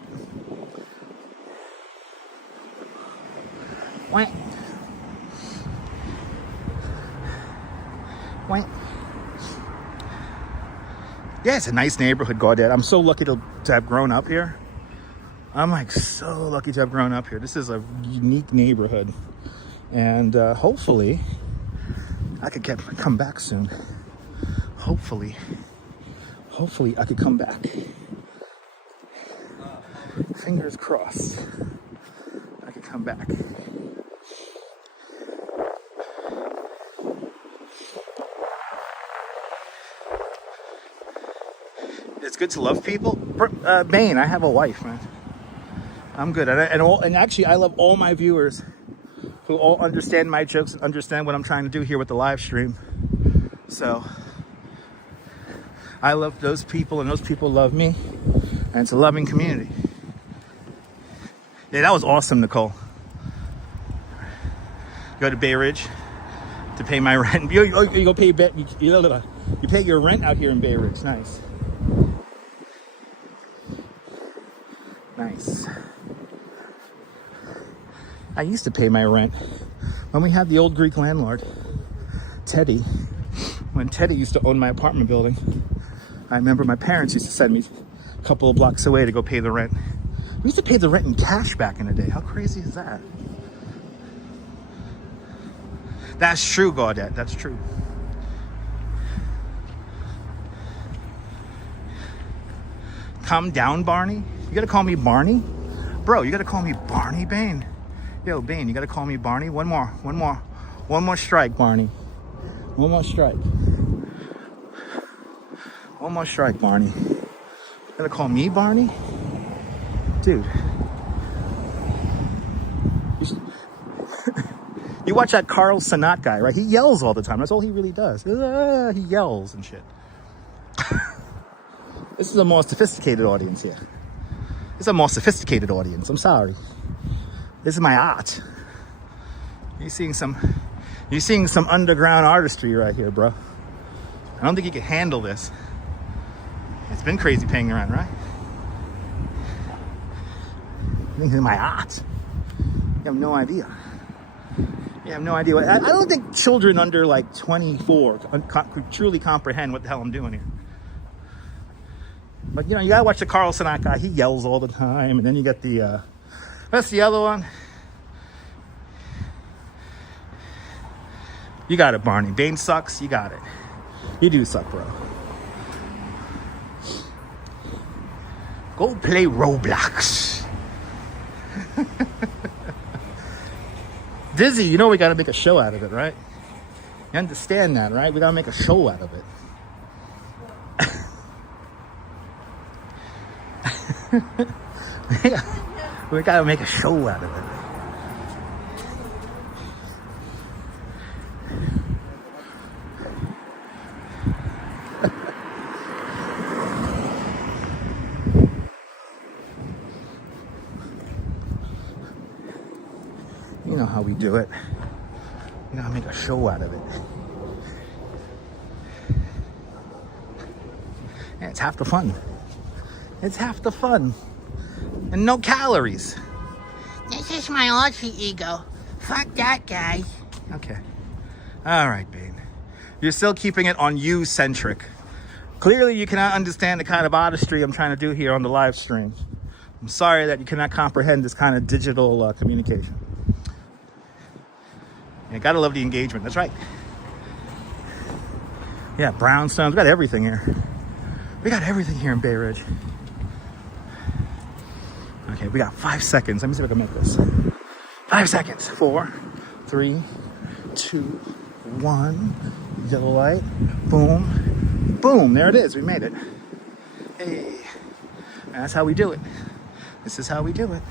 Wah. Wah. Yeah, it's a nice neighborhood, Gaudette. I'm so lucky to have grown up here. I'm like so lucky to have grown up here. This is a unique neighborhood. And hopefully, I could come back soon. Hopefully I could come back. Fingers crossed. I could come back. It's good to love people. Bane, I have a wife, man. I'm good. And actually, I love all my viewers who all understand my jokes and understand what I'm trying to do here with the live stream. So, I love those people, and those people love me. And it's a loving community. Yeah, that was awesome, Nicole. Go to Bay Ridge to pay my rent. You go pay you pay your rent out here in Bay Ridge. Nice. Nice. I used to pay my rent when we had the old Greek landlord, Teddy. When Teddy used to own my apartment building, I remember my parents used to send me a couple of blocks away to go pay the rent. We used to pay the rent in cash back in the day. How crazy is that? That's true, Gaudette. That's true. Calm down, Barney. You gotta call me Barney? Bro, you gotta call me Barney Bane. Yo, Bane, you gotta call me Barney. One more strike, Barney. One more strike. One more strike, Barney. You gotta call me Barney? Dude. You watch that Carl Sanat guy, right? He yells all the time. That's all he really does. He yells and shit. This is a more sophisticated audience here. It's a more sophisticated audience. I'm sorry. This is my art. You're seeing some underground artistry right here, bro. I don't think you can handle this. It's been crazy paying around, right? These are my art. You have no idea. You have no idea. I don't think children under like 24 could truly comprehend what the hell I'm doing here. But you know, you gotta watch the Carlson guy. He yells all the time, and then you get the that's the other one. You got it, Barney. Bane sucks. You got it. You do suck, bro. Go play Roblox. Dizzy, you know we gotta make a show out of it, right? You understand that, right? We gotta make a show out of it. We gotta make a show out of it. You know how we do it. We gotta make a show out of it. Yeah, it's half the fun. It's half the fun. And no calories. This is my alter ego. Fuck that guy. Okay. All right, Bane. You're still keeping it on you-centric. Clearly, you cannot understand the kind of artistry I'm trying to do here on the live stream. I'm sorry that you cannot comprehend this kind of digital communication. You gotta love the engagement. That's right. Yeah, brownstones. We got everything here. We got everything here in Bay Ridge. Okay, we got 5 seconds. Let me see if I can make this. 5 seconds. 4, 3, 2, 1. Yellow light. Boom. Boom. There it is. We made it. Hey. That's how we do it. This is how we do it.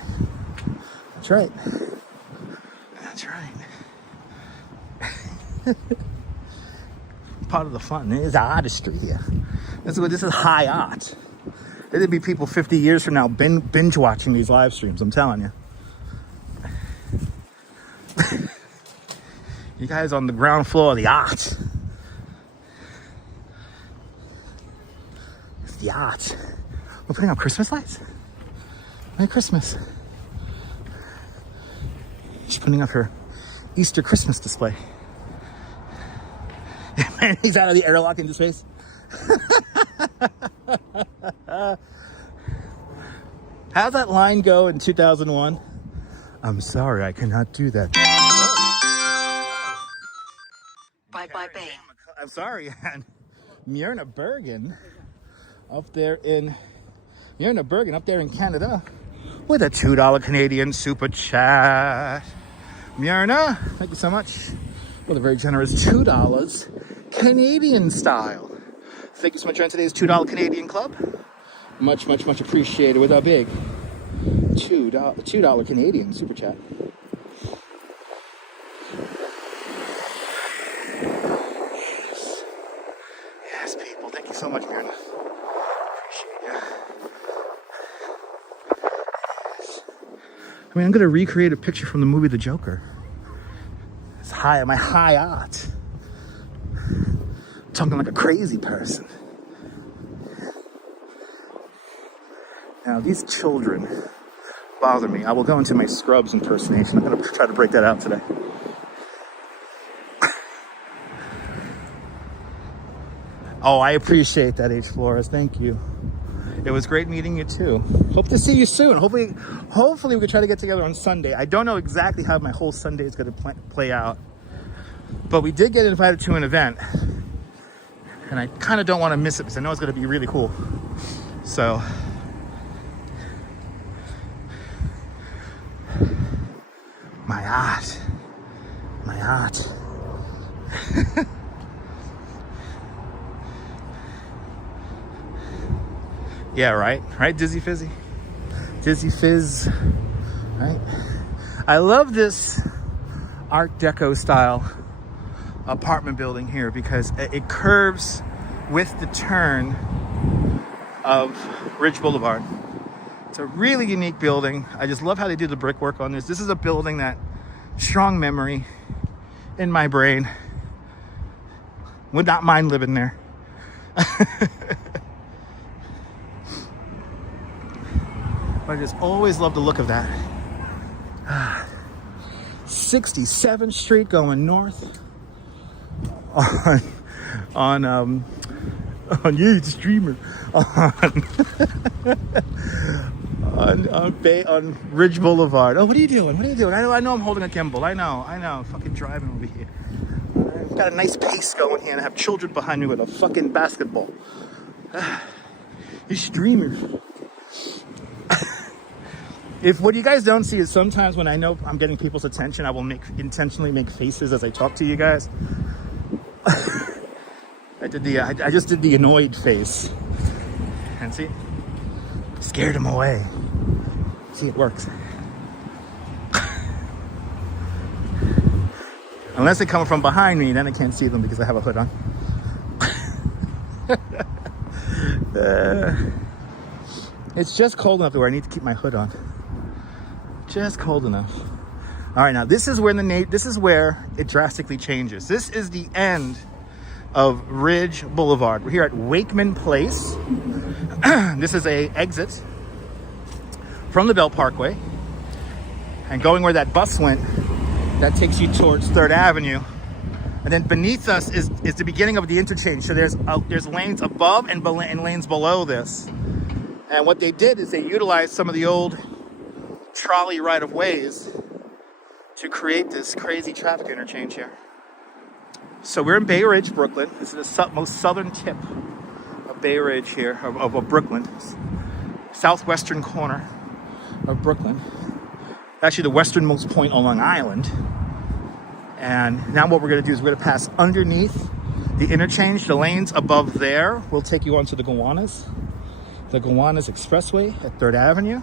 That's right. That's right. Part of the fun. There's artistry here. This is high art. There'd be people 50 years from now binge watching these live streams, I'm telling you. You guys on the ground floor of the art. It's the art. We're putting up Christmas lights. Merry Christmas. She's putting up her Easter Christmas display. Man, he's out of the airlock into space. How'd that line go in 2001? I'm sorry, I cannot do that. Bye, Bane. I'm sorry, Myrna Bergen up there in Canada with a $2 Canadian super chat. Myrna, thank you so much. With a very generous $2 Canadian style. Thank you so much for today's $2 Canadian club. Much, much, much appreciated with our big $2 Canadian super chat. Yes. Yes, people. Thank you so much, Myrna. Appreciate you. Yes. I mean, I'm going to recreate a picture from the movie The Joker. It's my high art. Talking like a crazy person. Now, these children bother me. I will go into my Scrubs impersonation. I'm going to try to break that out today. Oh, I appreciate that, H. Flores. Thank you. It was great meeting you, too. Hope to see you soon. Hopefully we can try to get together on Sunday. I don't know exactly how my whole Sunday is going to play out. But we did get invited to an event. And I kind of don't want to miss it because I know it's going to be really cool. So, my art. Yeah, right, Dizzy Fizzy, Dizzy Fizz, right? I love this Art Deco style apartment building here because it curves with the turn of Ridge Boulevard. It's a really unique building. I just love how they did the brickwork on this. This is a building that strong memory in my brain. Would not mind living there. But I just always love the look of that. 67th Street going north on yeah, it's a streamer on Ridge Boulevard. Oh, what are you doing? What are you doing? I know I'm holding a Gimble. I know. Fucking driving over here. I've got a nice pace going here, and I have children behind me with a fucking basketball. You streamer. If what you guys don't see is sometimes when I know I'm getting people's attention, I will intentionally make faces as I talk to you guys. I just did the annoyed face. And see? Scared him away. See, it works. Unless they come from behind me, then I can't see them because I have a hood on. It's just cold enough to where I need to keep my hood on. Just cold enough. All right, now this is where it drastically changes. This is the end of Ridge Boulevard. We're here at Wakeman Place. This is a exit from the Belt Parkway, and going where that bus went, that takes you towards 3rd Avenue. And then beneath us is the beginning of the interchange. So there's lanes above and lanes below this. And what they did is they utilized some of the old trolley right-of-ways to create this crazy traffic interchange here. So we're in Bay Ridge, Brooklyn. This is the most southern tip of Bay Ridge here, of Brooklyn. Southwestern corner of Brooklyn. Actually the westernmost point on Long Island. And now what we're going to do is we're going to pass underneath the interchange. The lanes above there will take you onto the Gowanus Expressway at 3rd Avenue.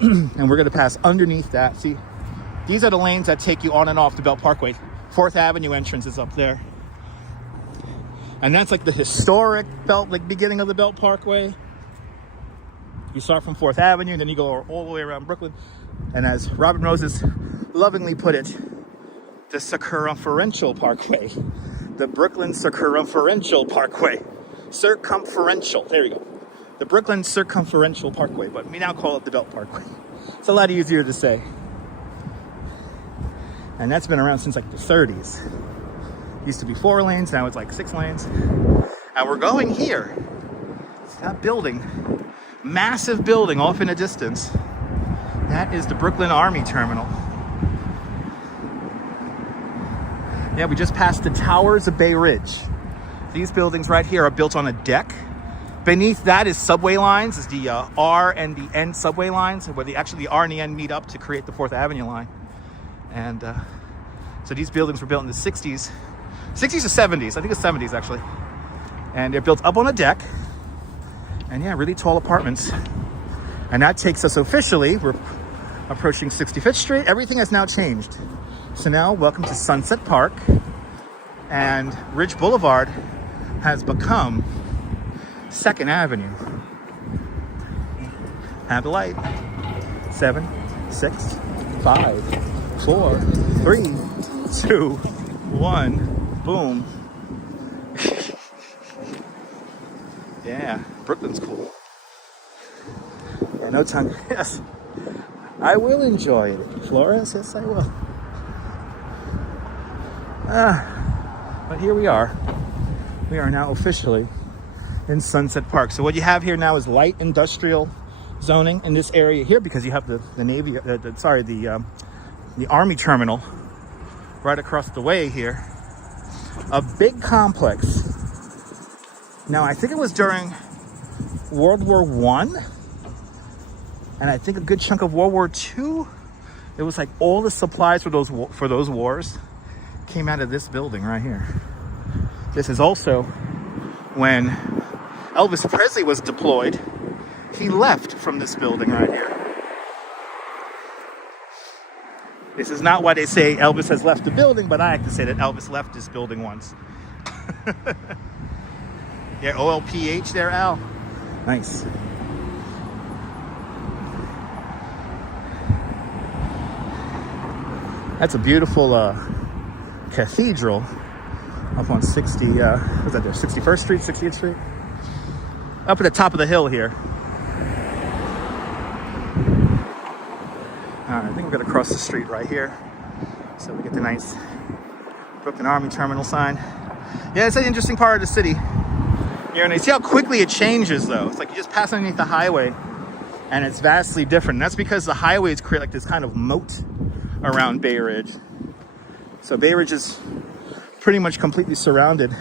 And we're going to pass underneath that. See, these are the lanes that take you on and off the Belt Parkway. 4th Avenue entrance is up there. And that's like the historic beginning of the Belt Parkway. You start from 4th Avenue, then you go all the way around Brooklyn. And as Robert Moses lovingly put it, the circumferential parkway. The Brooklyn circumferential parkway. Circumferential, there you go. The Brooklyn circumferential parkway, but we now call it the Belt Parkway. It's a lot easier to say. And that's been around since like the 30s. Used to be 4 lanes, now it's like 6 lanes. And we're going here. It's that building, massive building off in the distance. That is the Brooklyn Army Terminal. Yeah, we just passed the towers of Bay Ridge. These buildings right here are built on a deck. Beneath that is subway lines. It's the R and the N subway lines, where the R and the N meet up to create the 4th Avenue line. And so these buildings were built in the 60s. 60s or 70s. I think it's 70s, actually. And they're built up on a deck. And yeah, really tall apartments. And that takes us officially, we're approaching 65th Street. Everything has now changed. So now, welcome to Sunset Park. And Ridge Boulevard has become 2nd Avenue. Have the light. 7, 6, 5, 4, 3, 2, 1. Boom. Yeah, Brooklyn's cool. Yeah, no time. Yes, I will enjoy it. Flores, yes, I will. But here we are. We are now officially in Sunset Park. So what you have here now is light industrial zoning in this area here, because you have the Navy, the Army Terminal right across the way here. A big complex. Now, I think it was during World War I, and I think a good chunk of World War II. It was like all the supplies for those wars came out of this building right here. This is also when Elvis Presley was deployed. He left from this building right here. This is not why they say Elvis has left the building, but I like to say that Elvis left this building once. Yeah, OLPH there, Al. Nice. That's a beautiful cathedral up on 61st Street, 60th Street? Up at the top of the hill here. I think we're gonna cross the street right here. So we get the nice Brooklyn Army Terminal sign. Yeah, it's an interesting part of the city. Here, and you see how quickly it changes though. It's like you just pass underneath the highway and it's vastly different. And that's because the highways create like this kind of moat around Bay Ridge. So Bay Ridge is pretty much completely surrounded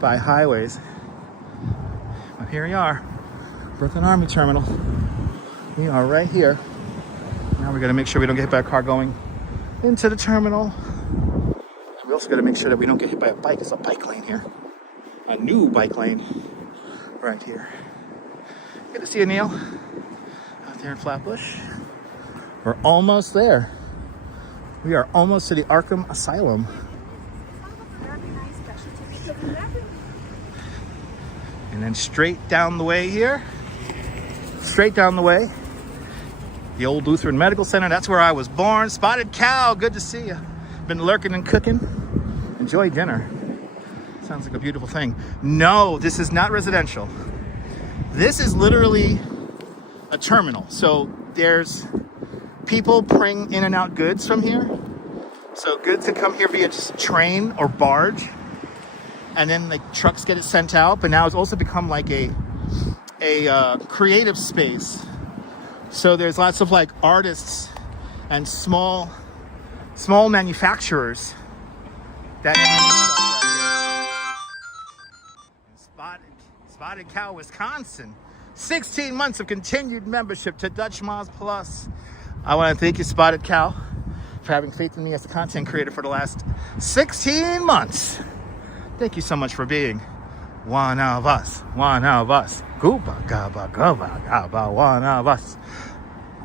by highways. But here we are, Brooklyn Army Terminal. We are right here. Now we're gonna make sure we don't get hit by a car going into the terminal. We also gotta make sure that we don't get hit by a bike. It's a bike lane here. A new bike lane right here. Good to see you, Neil. Out there in Flatbush. We're almost there. We are almost to the Arkham Asylum. And then straight down the way here, straight down the way, the old Lutheran Medical Center. That's where I was born. Spotted Cow, good to see you. Been lurking and cooking. Enjoy dinner. Sounds like a beautiful thing. No, this is not residential. This is literally a terminal. So there's people bring in and out goods from here. So goods that come here via just train or barge. And then like trucks get it sent out. But now it's also become like a creative space. So there's lots of like artists and small manufacturers that Spotted Cow, Wisconsin. 16 months of continued membership to Dutch Moz Plus. I want to thank you, Spotted Cow, for having faith in me as a content creator for the last 16 months. Thank you so much for being one of us. One of us. Gooba, gaba, gaba, gaba, one of us.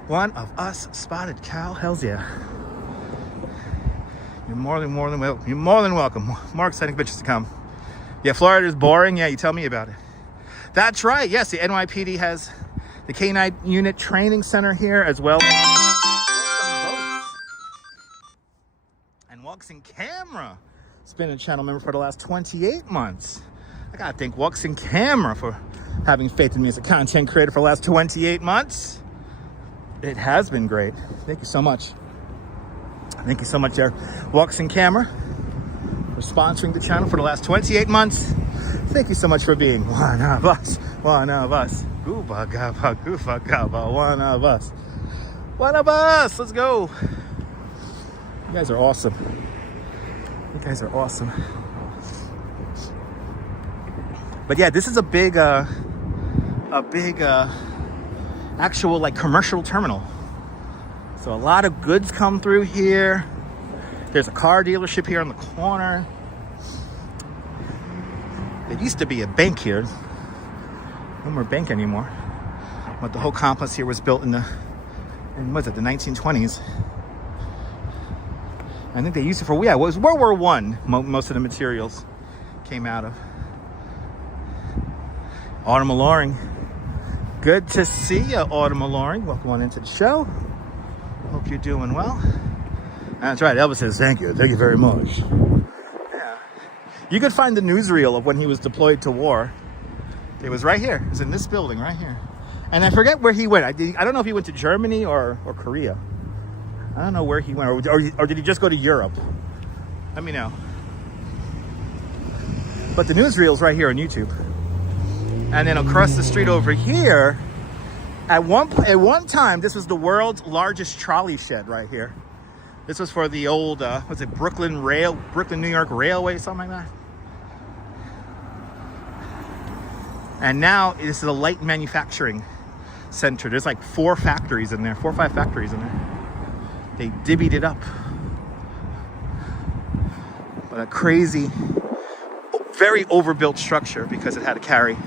One of us, Spotted Cow. Hells yeah. You're more than welcome. You're more than welcome. More exciting bitches to come. Yeah, Florida is boring. Yeah, you tell me about it. That's right. Yes, the NYPD has the K9 Unit Training Center here as well. And Walks in Camera. It's been a channel member for the last 28 months. I gotta thank Walks in Camera for having faith in me as a content creator for the last 28 months. It has been great. Thank you so much. Thank you so much there, Walks in Camera, for sponsoring the channel for the last 28 months. Thank you so much for being one of us. One of us. Gooba gaba goofa gaba. One of us. One of us. Let's go. You guys are awesome. You guys are awesome. But yeah, this is a big actual like commercial terminal. So a lot of goods come through here. There's a car dealership here on the corner. There used to be a bank here. No more bank anymore. But the whole complex here was built in the 1920s. I think they used it for, yeah, it was World War I. Most of the materials came out of. Autumn Loring. Good to see you, Autumn Loring. Welcome on into the show. Hope you're doing well. That's right, Elvis says thank you very much. Yeah. You could find the newsreel of when he was deployed to war. It was right here. It was in this building right here. And I forget where he went. I don't know if he went to Germany or Korea. I don't know where he went. Or did he just go to Europe? Let me know. But the newsreel's right here on YouTube. And then across the street over here, at one time, this was the world's largest trolley shed right here. This was for the old, what's it, Brooklyn, New York Railway, something like that. And now this is a light manufacturing center. There's like 4 factories in there, 4 or 5 factories in there. They divvied it up. But a crazy, very overbuilt structure because it had to carry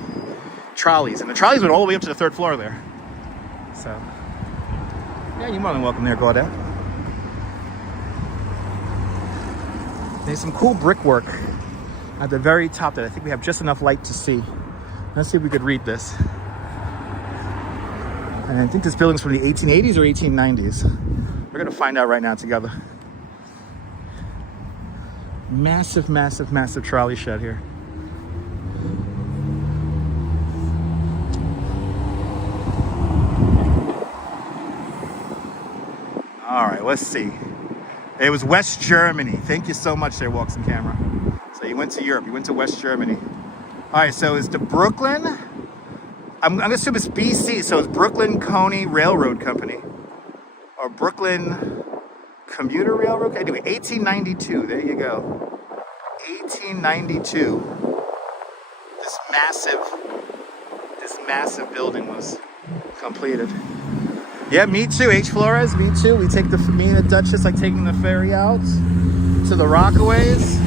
trolleys. And the trolleys went all the way up to the 3rd floor there. So, yeah, you're more than welcome there, Gaudet. There's some cool brickwork at the very top that I think we have just enough light to see. Let's see if we could read this. And I think this building's from the 1880s or 1890s. We're gonna find out right now together. Massive, massive, massive trolley shed here. All right, let's see. It was West Germany. Thank you so much there, Walks Camera. So you went to Europe, you went to West Germany. All right, so it's the Brooklyn, I'm gonna assume it's BC, so it's Brooklyn Coney Railroad Company. Or Brooklyn Commuter Railroad, anyway, 1892, there you go. 1892, this massive building was completed. Yeah, me too, H. Flores, me too. Me and the Duchess like taking the ferry out to the Rockaways.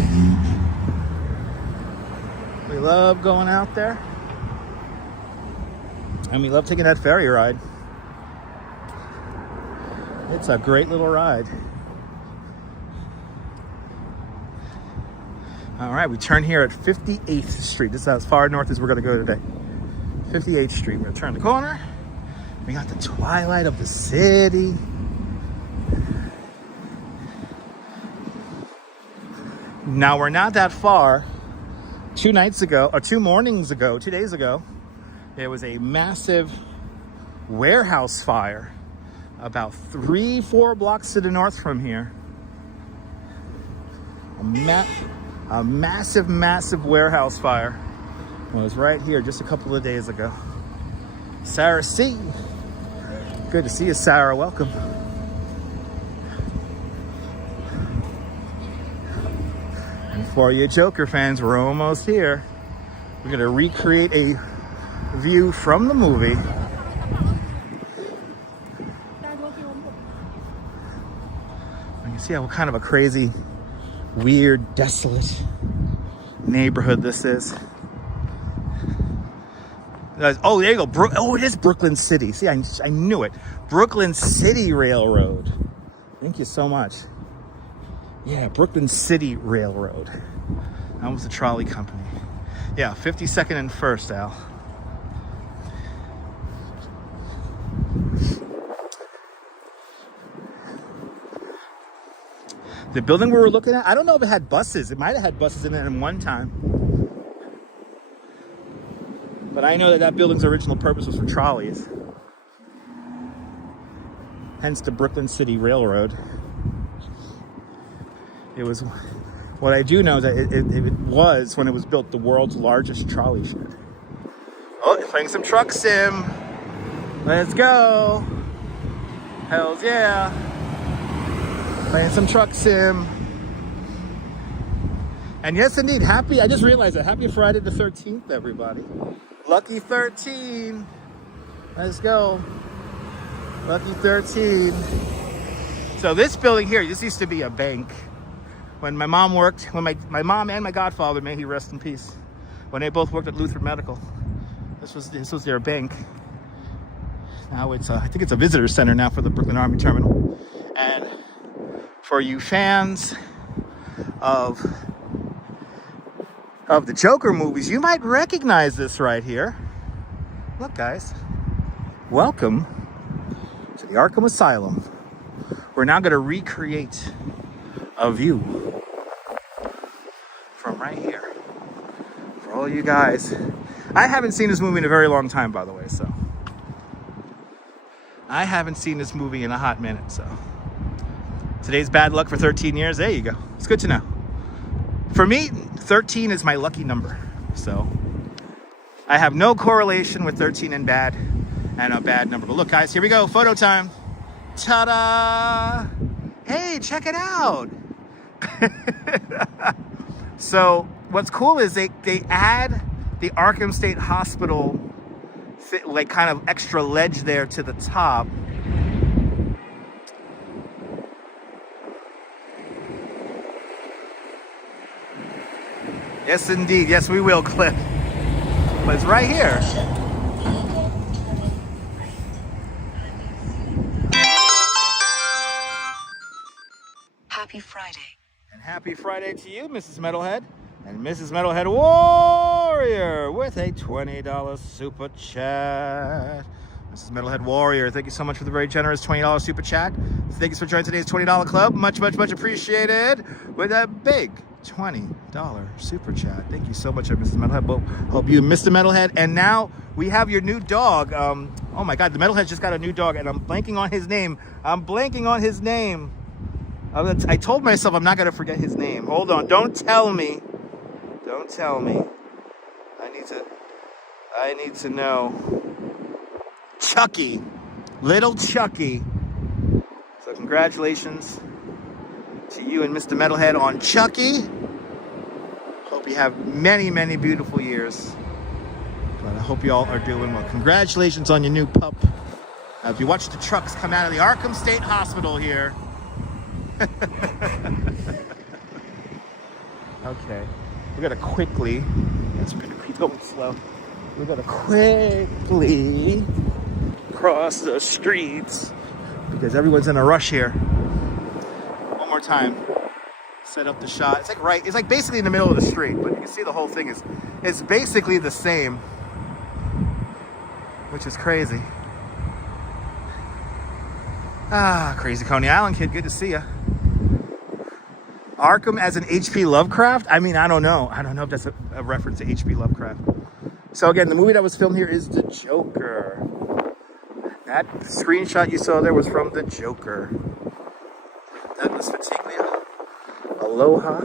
We love going out there. And we love taking that ferry ride. It's a great little ride. All right, we turn here at 58th Street. This is as far north as we're gonna go today. 58th Street, we're gonna turn the corner. We got the twilight of the city. Now we're not that far. 2 days ago, there was a massive warehouse fire about 3-4 blocks to the north from here. A massive warehouse fire was right here just a couple of days ago. Sarah C. Good to see you, Sarah. Welcome. And for you Joker fans, we're almost here. We're going to recreate a view from the movie. You can see what kind of a crazy, weird, desolate neighborhood this is. Oh, there you go. Oh, it is Brooklyn City. See, I knew it. Brooklyn City Railroad. Thank you so much. Yeah, Brooklyn City Railroad. That was the trolley company. Yeah, 52nd and 1st, Al. The building we were looking at, I don't know if it had buses. It might have had buses in it at one time. But I know that building's original purpose was for trolleys. Hence the Brooklyn City Railroad. It was, what I do know is that it was, when it was built, the world's largest trolley shed. Oh, playing some truck sim. Let's go. Hells yeah. Playing some truck sim. And yes, indeed, I just realized that. Happy Friday the 13th, everybody. Lucky 13. Let's go. Lucky 13. So this building here, this used to be a bank. When my mom worked, when my mom and my godfather, may he rest in peace, when they both worked at Lutheran Medical, this was their bank. Now it's I think it's a visitor center now for the Brooklyn Army Terminal. And for you fans of the Joker movies, you might recognize this right here. Look, guys. Welcome to the Arkham Asylum. We're now going to recreate a view from right here. For all you guys. I haven't seen this movie in a very long time, by the way, so. I haven't seen this movie in a hot minute, so. Today's bad luck for 13 years. There you go. It's good to know. For me, 13 is my lucky number. So I have no correlation with 13 and a bad number. But look, guys, here we go. Photo time. Ta-da! Hey, check it out. So what's cool is they add the Arkham State Hospital, like kind of extra ledge there to the top. Yes, indeed. Yes, we will, Cliff. But it's right here. Happy Friday. And happy Friday to you, Mrs. Metalhead. And Mrs. Metalhead Warrior with a $20 super chat. Mrs. Metalhead Warrior, thank you so much for the very generous $20 super chat. Thank you for joining today's $20 club. Much, much, much appreciated. With a big $20 $1 super chat. Thank you so much, Mr. Metalhead. Hope you, Mr. Metalhead. And now we have your new dog. Oh my God, the Metalhead just got a new dog, and I'm blanking on his name. I told myself I'm not gonna forget his name. Hold on, don't tell me. I need to know. Chucky, little Chucky. So congratulations to you and Mr. Metalhead on Chucky. Hope you have many, many beautiful years. But I hope you all are doing well. Congratulations on your new pup. If you watch the trucks come out of the Arkham State Hospital here. Okay, we gotta quickly, he's going slow. We gotta quickly cross the streets because everyone's in a rush here. One more time, set up the shot. It's like basically in the middle of the street, but you can see the whole thing is basically the same, which is crazy. Crazy Coney Island kid, good to see ya. Arkham as an H.P. Lovecraft? I mean, I don't know. I don't know if that's a reference to H.P. Lovecraft. So again, the movie that was filmed here is The Joker. That screenshot you saw there was from The Joker. That was Fatiglia. Aloha.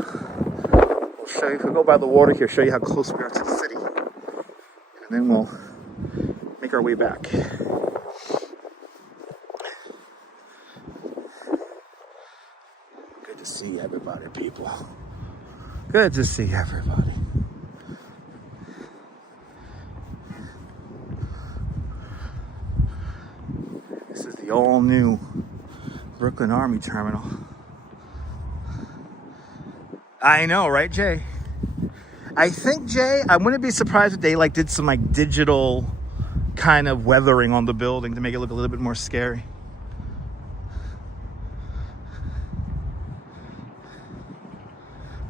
We'll show you, if we go by the water here, show you how close we are to the city. And then we'll make our way back. Good to see everybody, people. Good to see everybody. This is the all-new Brooklyn Army Terminal. I know, right, Jay? I think, Jay, I wouldn't be surprised if they did some digital kind of weathering on the building to make it look a little bit more scary.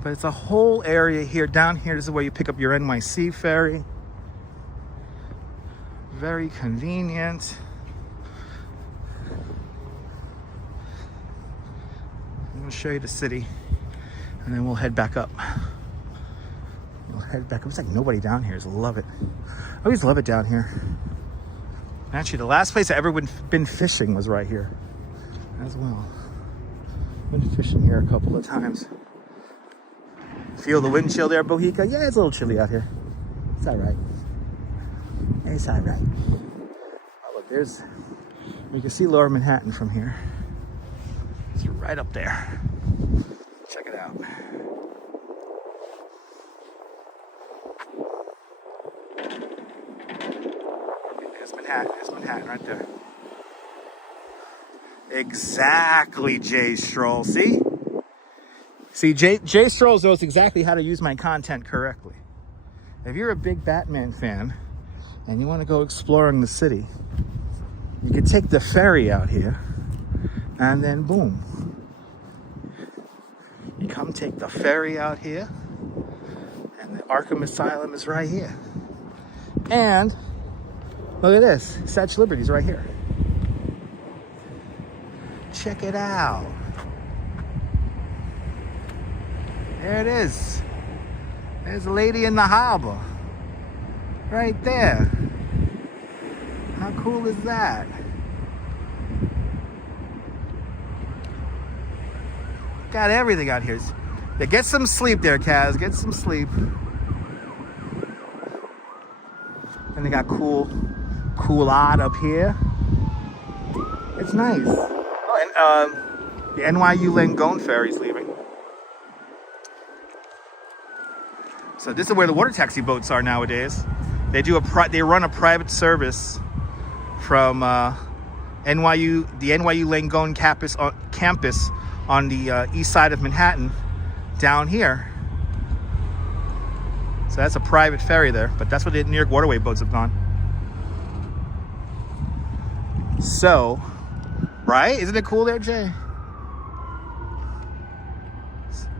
But it's a whole area here. Down here, this is where you pick up your NYC ferry. Very convenient. I'm gonna show you the city, and then we'll head back up. It's like nobody down here. I love it. I always love it down here. Actually, the last place I ever been fishing was right here as well. Been fishing here a couple of times. Feel the wind chill there, Bohica? Yeah, it's a little chilly out here. It's all right. It's all right. Oh, look, you can see Lower Manhattan from here. It's right up there. Check it out. There's Manhattan right there. Exactly, Jay Stroll. See, Jay Stroll knows exactly how to use my content correctly. If you're a big Batman fan and you want to go exploring the city, you can take the ferry out here and then boom. You come take the ferry out here and the Arkham Asylum is right here. And look at this, Statue of Liberty's right here. Check it out. There it is. There's a lady in the harbor. Right there. How cool is that? Got everything out here. Yeah, get some sleep there, Kaz. Get some sleep. And they got cool art up here. It's nice. Oh, and the NYU Langone ferry's leaving. So this is where the water taxi boats are nowadays. They run a private service from the NYU Langone campus on the east side of Manhattan down here. So that's a private ferry there, but that's where the New York waterway boats have gone. So, right? Isn't it cool there, Jay?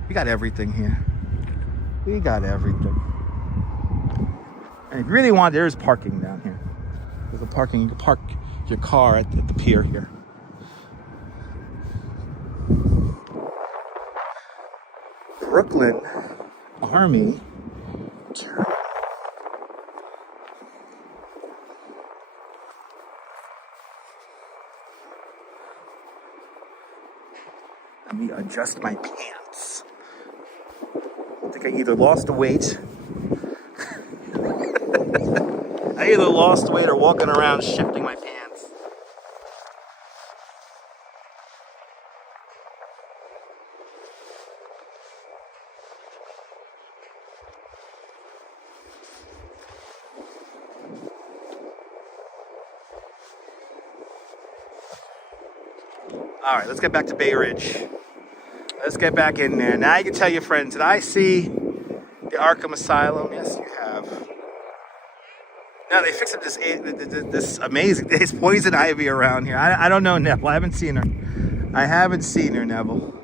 We got everything here. We got everything. And if you really want, there is parking down here. There's a parking, you can park your car at the pier here. Brooklyn army. Let me adjust my pants. I think I either lost weight. I either lost weight or walking around shifting my pants. All right, let's get back to Bay Ridge. Let's get back in there. Now you can tell your friends, did I see the Arkham Asylum? Yes, you have. Now they fixed up this amazing, there's poison ivy around here. I don't know, Neville. I haven't seen her. I haven't seen her, Neville.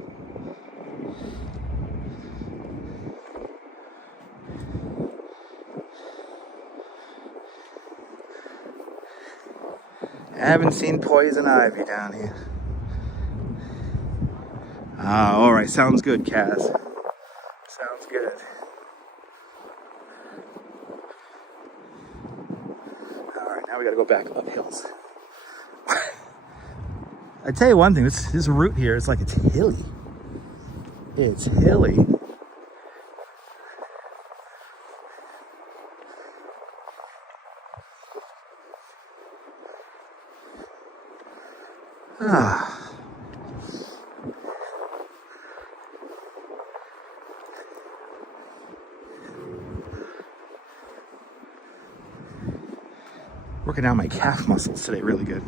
I haven't seen poison ivy down here. Ah, all right. Sounds good, Kaz. Sounds good. All right, now we got to go back up hills. I tell you one thing. This route here is like it's hilly. It's hilly. Ah. Working out my calf muscles today, really good.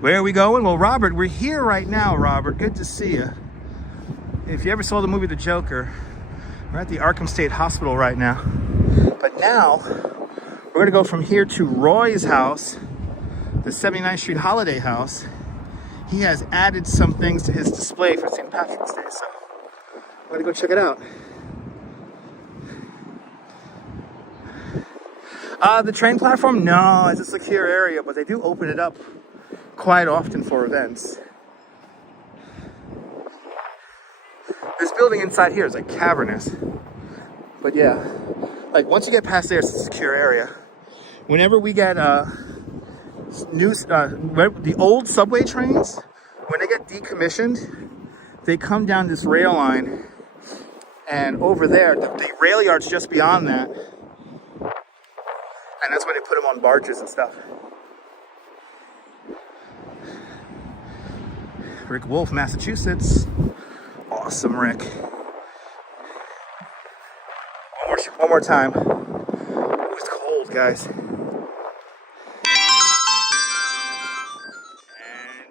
Where are we going? Well, Robert, we're here right now, Robert. Good to see you. If you ever saw the movie The Joker, we're at the Arkham State Hospital right now. But now, we're gonna go from here to Roy's house, the 79th Street Holiday House. He has added some things to his display for St. Patrick's Day, so I'm gonna go check it out. The train platform? No, it's a secure area, but they do open it up quite often for events. This building inside here is like cavernous. But yeah, like once you get past there, it's a secure area. Whenever we get the old subway trains, when they get decommissioned, they come down this rail line, and over there, the rail yard's just beyond that. And that's when they put them on barges and stuff. Rick Wolf, Massachusetts. Awesome, Rick. One more time. Oh, it's cold, guys.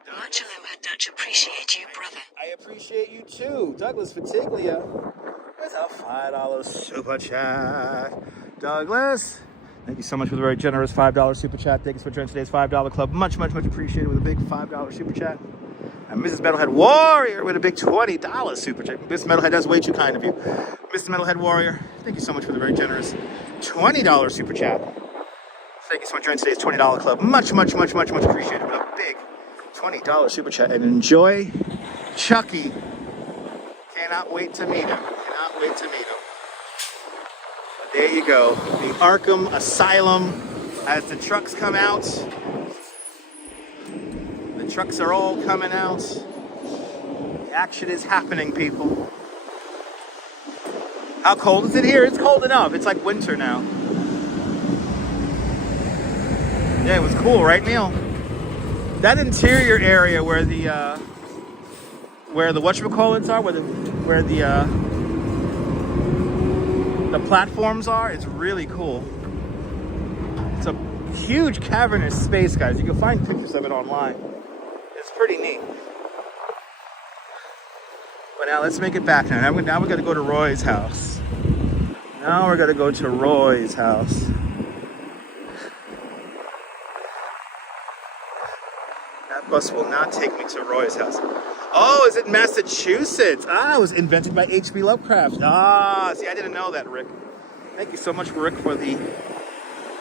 Much aloha, Dutch. Appreciate you, brother. I appreciate you too. Douglas Fatiglia. Where's a $5 super chat? Douglas. Thank you so much for the very generous $5 super chat. Thank you for joining today's $5 club. Much, much, much appreciated with a big $5 super chat. And Mrs. Metalhead Warrior with a big $20 super chat. Mrs. Metalhead, that's way too kind of you. Mr. Metalhead Warrior, thank you so much for the very generous $20 super chat. Thank you so much for joining today's $20 club. Much, much, much, much, much appreciated with a big $20 super chat. And enjoy Chucky. Cannot wait to meet him. Cannot wait to meet him. There you go, the Arkham Asylum. As the trucks come out, the trucks are all coming out. The action is happening, people. How cold is it here? It's cold enough. It's like winter now. Yeah, it was cool, right, Neil? That interior area where the whatchamacallits are, where the platforms are, it's really cool. It's a huge cavernous space, guys. You can find pictures of it online. It's pretty neat. But now let's make it back now. Now we're gonna go to Roy's house. Now we're gonna go to Roy's house. That bus will not take me to Roy's house. Oh, is it Massachusetts? Ah, it was invented by H.P. Lovecraft. Ah, see, I didn't know that, Rick. Thank you so much, Rick, for the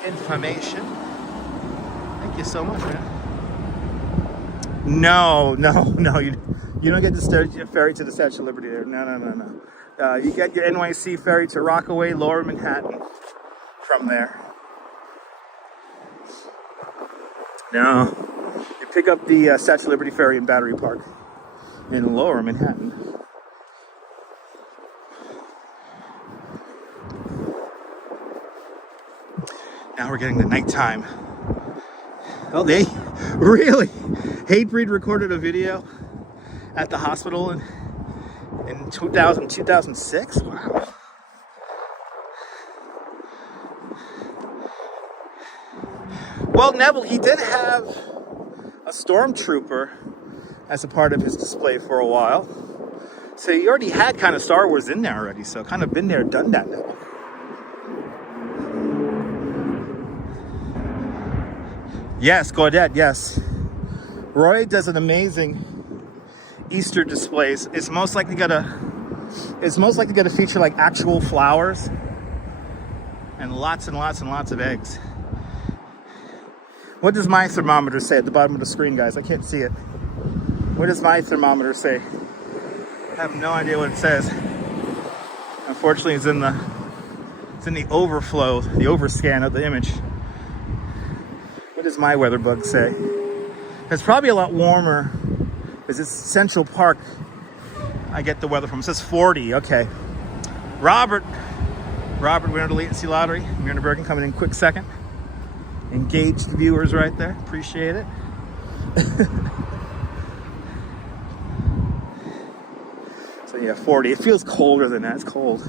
information. Thank you so much, man. No, you don't get the ferry to the Statue of Liberty there. No. You get your NYC ferry to Rockaway, Lower Manhattan from there. Now, you pick up the Statue of Liberty ferry in Battery Park in Lower Manhattan. Now we're getting the nighttime. Oh, they really? Hatebreed recorded a video at the hospital in 2006? Wow. Well, Neville, he did have a stormtrooper as a part of his display for a while. So he already had kind of Star Wars in there already. So kind of been there, done that, Neville. Yes, Gaudet, yes. Roy does an amazing Easter displays. It's most likely gonna feature like actual flowers and lots of eggs. What does my thermometer say at the bottom of the screen, guys? I can't see it. What does my thermometer say? I have no idea what it says. Unfortunately, it's in the overflow, the overscan of the image. What does my weather bug say? It's probably a lot warmer because it's Central Park. I get the weather from. It says 40. Okay. Robert, winner of the latency lottery. Myrna Bergen coming in quick second. Engaged viewers right there. Appreciate it. So yeah, 40. It feels colder than that. It's cold.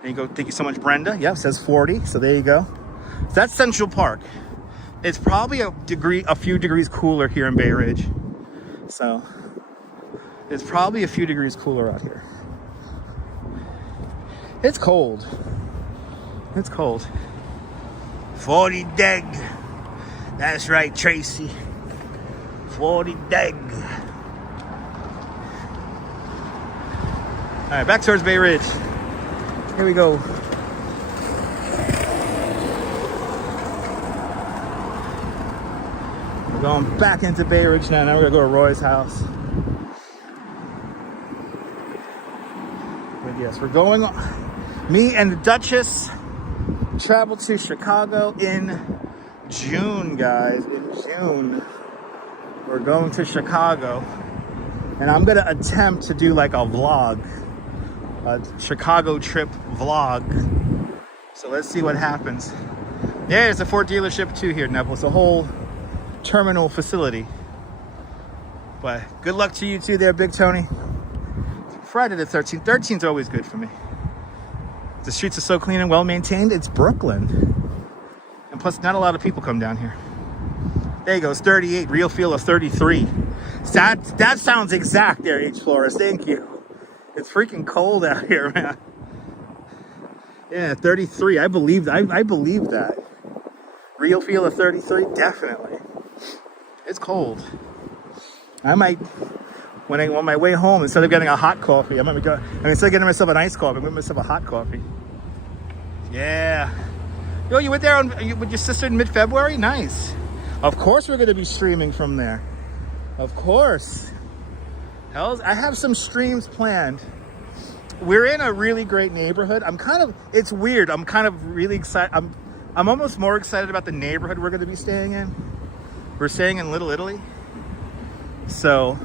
There you go. Thank you so much, Brenda. Yeah, it says 40. So there you go. So that's Central Park. It's probably a few degrees cooler here in Bay Ridge. So it's probably a few degrees cooler out here. It's cold. It's cold. 40 deg. That's right, Tracy. 40 deg. All right, back towards Bay Ridge. Here we go. We're going back into Bay Ridge now. Now we're gonna go to Roy's house. But yes, we're going. Me and the Duchess travel to Chicago in June, guys. In June, we're going to Chicago, and I'm gonna attempt to do like a vlog, a Chicago trip vlog. So let's see what happens. Yeah, it's a Ford dealership too here, Neville. It's a whole terminal facility. But good luck to you too there, Big Tony. Friday the 13th. 13th is always good for me. The streets are so clean and well maintained. It's Brooklyn. And plus, not a lot of people come down here. There you go. It's 38. Real feel of 33. That sounds exact there, H. Flores. Thank you. It's freaking cold out here, man. Yeah, 33. I believe that. Real feel of 33? Definitely. It's cold. I might, when I'm on my way home, instead of getting a hot coffee, instead of getting myself an iced coffee, I'm getting myself a hot coffee. Yeah. Yo, you went there with your sister in mid-February? Nice. Of course we're going to be streaming from there. Of course. I have some streams planned. We're in a really great neighborhood. It's weird. I'm kind of really excited. I'm almost more excited about the neighborhood we're going to be staying in. We're staying in Little Italy. So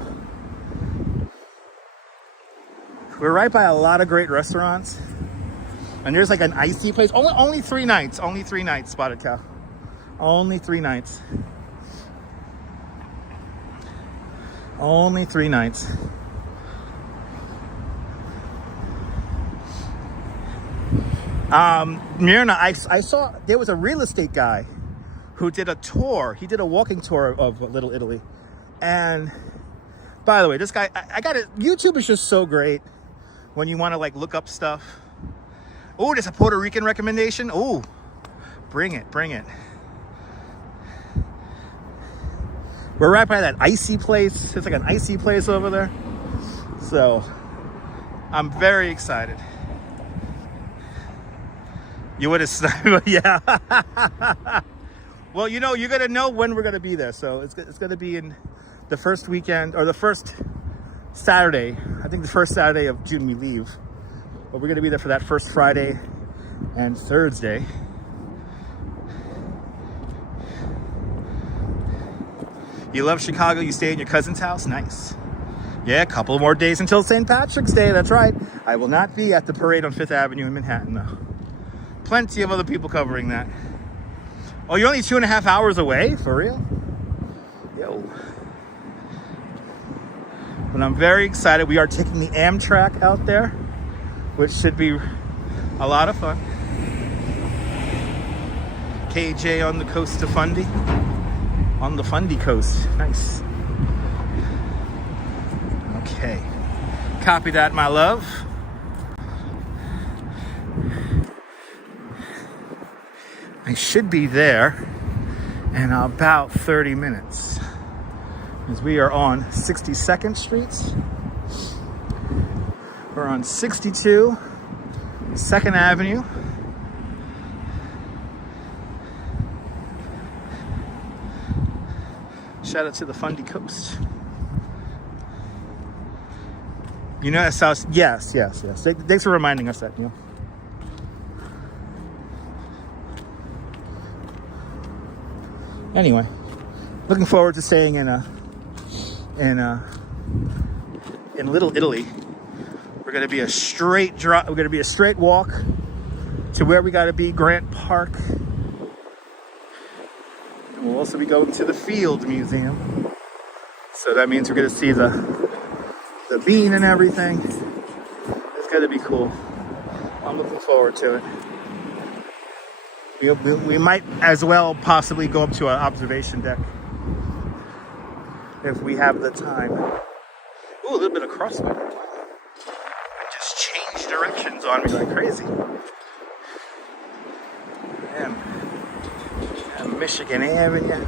we're right by a lot of great restaurants. And there's like an icy place. Only 3 nights. Only 3 nights, Spotted Cow. Only 3 nights. Only 3 nights. Myrna, I saw there was a real estate guy who did a tour. He did a walking tour of Little Italy. And by the way, this guy, I got it. YouTube is just so great when you want to like look up stuff. Oh, there's a Puerto Rican recommendation. Oh, bring it. We're right by that icy place. It's like an icy place over there. So I'm very excited. You would have sniped, yeah. Well, you know, you're going to know when we're going to be there. So it's going to be in the first weekend or the first Saturday. I think the first Saturday of June we leave. But we're going to be there for that first Friday and Thursday. You love Chicago, you stay in your cousin's house? Nice. Yeah, a couple more days until St. Patrick's Day, that's right. I will not be at the parade on 5th Avenue in Manhattan, though. Plenty of other people covering that. Oh, you're only 2.5 hours away? For real? Yo. But I'm very excited. We are taking the Amtrak out there, which should be a lot of fun. KJ on the coast of Fundy. On the Fundy coast. Nice. Okay. Copy that, my love. I should be there in about 30 minutes. Because we are on 62nd Street. We're on 62, 2nd Avenue. Shout out to the Fundy Coast. You know that South? Yes. Thanks for reminding us that, you know. Anyway, looking forward to staying in Little Italy. We're gonna be a straight drop. We're gonna be a straight walk to where we gotta be, Grant Park. And we'll also be going to the Field Museum. So that means we're gonna see the bean and everything. It's gonna be cool. I'm looking forward to it. We might as well possibly go up to an observation deck if we have the time. Ooh, a little bit of crosswind. It just changed directions on me like crazy. And Michigan Avenue.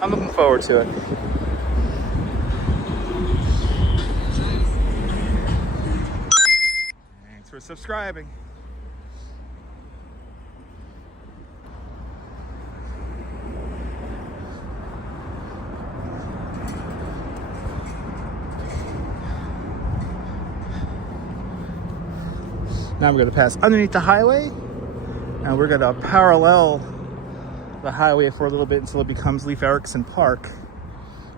I'm looking forward to it. Thanks for subscribing. Now we're going to pass underneath the highway, and we're going to parallel the highway for a little bit until it becomes Leif Erikson Park.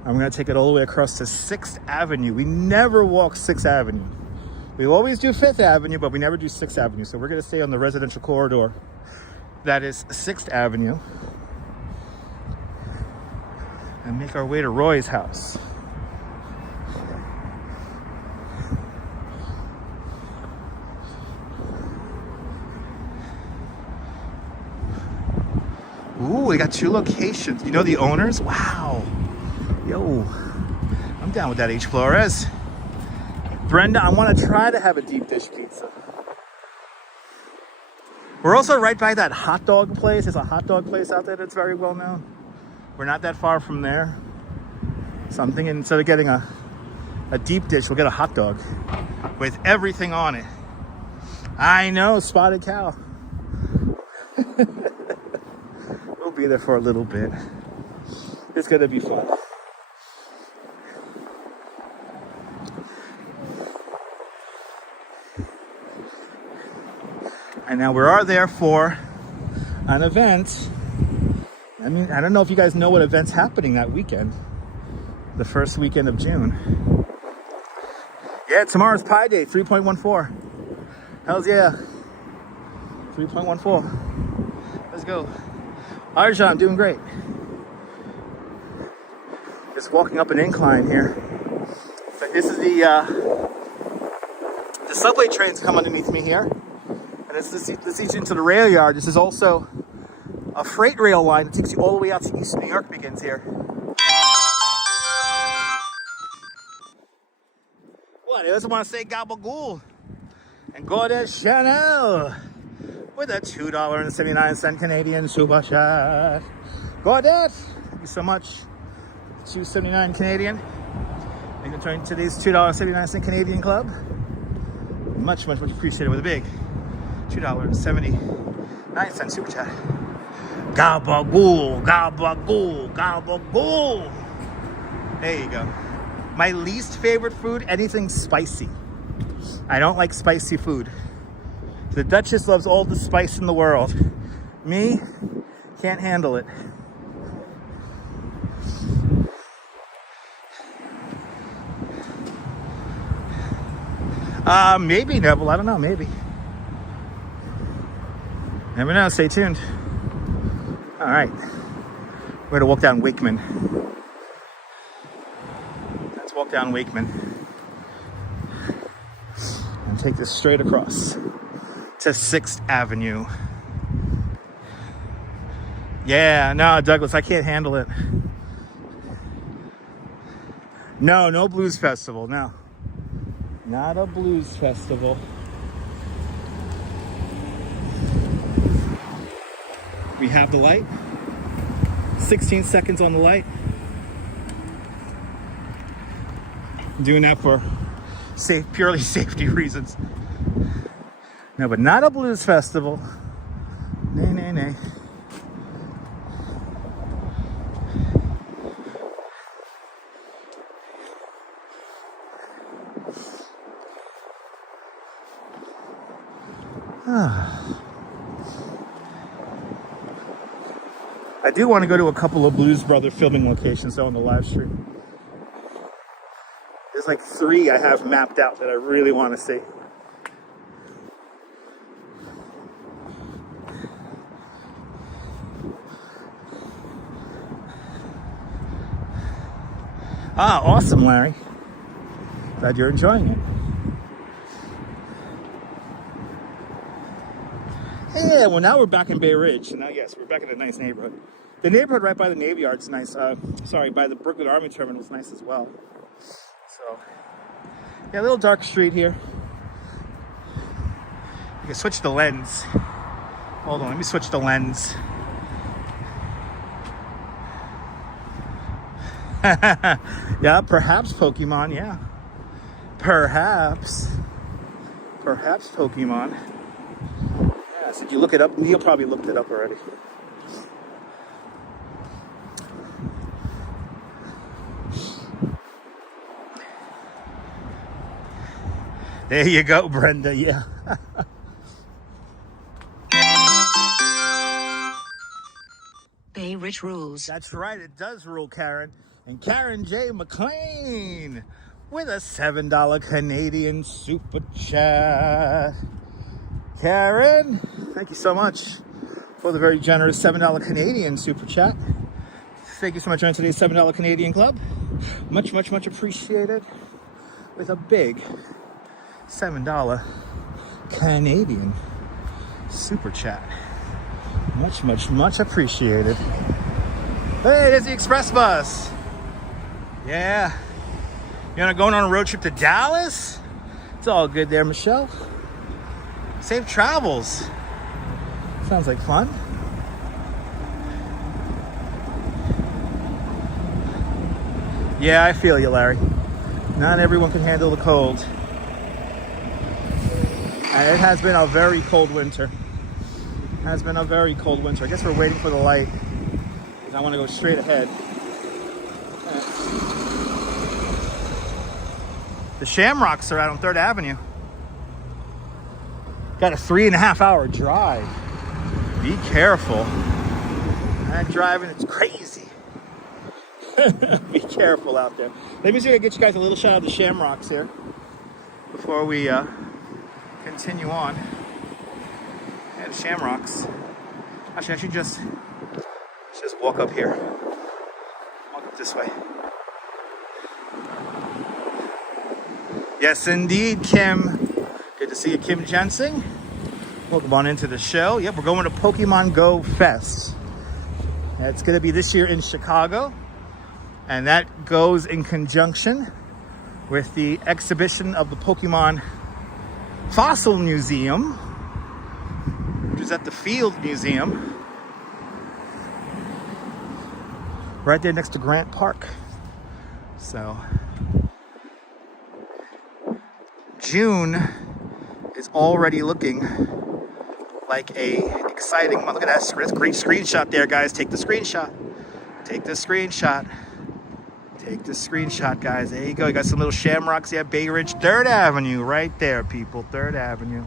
And we're going to take it all the way across to 6th Avenue. We never walk 6th Avenue. We always do 5th Avenue, but we never do 6th Avenue. So we're going to stay on the residential corridor that is 6th Avenue and make our way to Roy's house. Ooh, we got 2 locations. You know the owners? Wow. Yo, I'm down with that, H. Flores. Brenda, I want to try to have a deep dish pizza. We're also right by that hot dog place. There's a hot dog place out there that's very well known. We're not that far from there. So I'm thinking instead of getting a deep dish, we'll get a hot dog with everything on it. I know, spotted cow. We'll be there for a little bit. It's gonna be fun. And now we are there for an event. I mean, I don't know if you guys know what event's happening that weekend. The first weekend of June. Yeah, tomorrow's Pi Day, 3.14. Hells yeah. 3.14. Let's go. Arjan, I'm doing great. Just walking up an incline here. So this is the subway trains come underneath me here. And this leads you into the rail yard. This is also a freight rail line that takes you all the way out to East New York begins here. What? I just want to say gabagool. And Gowanus Chanel with a $2.79 Canadian super chat. Gowanus, thank you so much. $2.79 Canadian. You can join today's $2.79 Canadian club. Much appreciated with a big $2.79 super chat. Gabagool, gabagool, gabagool. There you go. My least favorite food, anything spicy. I don't like spicy food. The Duchess loves all the spice in the world. Me, can't handle it. Maybe, Neville. I don't know. Maybe. Never know. Stay tuned. All right. We're gonna walk down Wakeman. Let's walk down Wakeman and take this straight across to 6th Avenue. Yeah, no, Douglas, I can't handle it. No, no blues festival, no. Not a blues festival. We have the light. 16 seconds on the light. I'm doing that for purely safety reasons. No, but not a blues festival. Nay, nay, nay. I do want to go to a couple of Blues Brother filming locations though on the live stream. There's like 3 I have mapped out that I really want to see. Ah, awesome, Larry. Glad you're enjoying it. Yeah, well, now we're back in Bay Ridge. Now, yes, we're back in a nice neighborhood. The neighborhood right by the Navy Yard's nice. Sorry, by the Brooklyn Army Terminal is nice as well. So, yeah, a little dark street here. You can switch the lens. Hold on, let me switch the lens. Yeah, perhaps Pokemon, yeah. Perhaps Pokemon. Yeah, so did you look it up? Neil probably looked it up already. There you go, Brenda, yeah. Bay Ridge rules. That's right, it does rule, Karen. And Karen J. McLean with a $7 Canadian super chat. Karen, thank you so much for the very generous $7 Canadian super chat. Thank you so much for today's $7 Canadian club. Much, much, much appreciated. With a big $7 Canadian super chat. Much, much, much appreciated. Hey, there's the express bus. Yeah. You wanna go on a road trip to Dallas? It's all good there, Michelle. Safe travels. Sounds like fun. Yeah, I feel you, Larry. Not everyone can handle the cold. And it has been a very cold winter. I guess we're waiting for the light. I want to go straight ahead. The Shamrocks are out on 3rd Avenue. Got a 3.5-hour drive. Be careful. That driving is crazy. Be careful out there. Let me see if I can get you guys a little shot of the Shamrocks here before we continue on. Yeah, the Shamrocks. Actually, I should just walk up here. Walk up this way. Yes, indeed, Kim. Good to see you, Kim Jensen. Welcome on into the show. Yep, we're going to Pokemon Go Fest. It's going to be this year in Chicago. And that goes in conjunction with the exhibition of the Pokemon Fossil Museum, which is at the Field Museum. Right there next to Grant Park. So, June is already looking like a exciting month. Look at that, great screenshot there, guys. Take the screenshot. Take the screenshot. Take the screenshot, guys. There you go. You got some little shamrocks here. Bay Ridge, 3rd Avenue, right there, people. 3rd Avenue.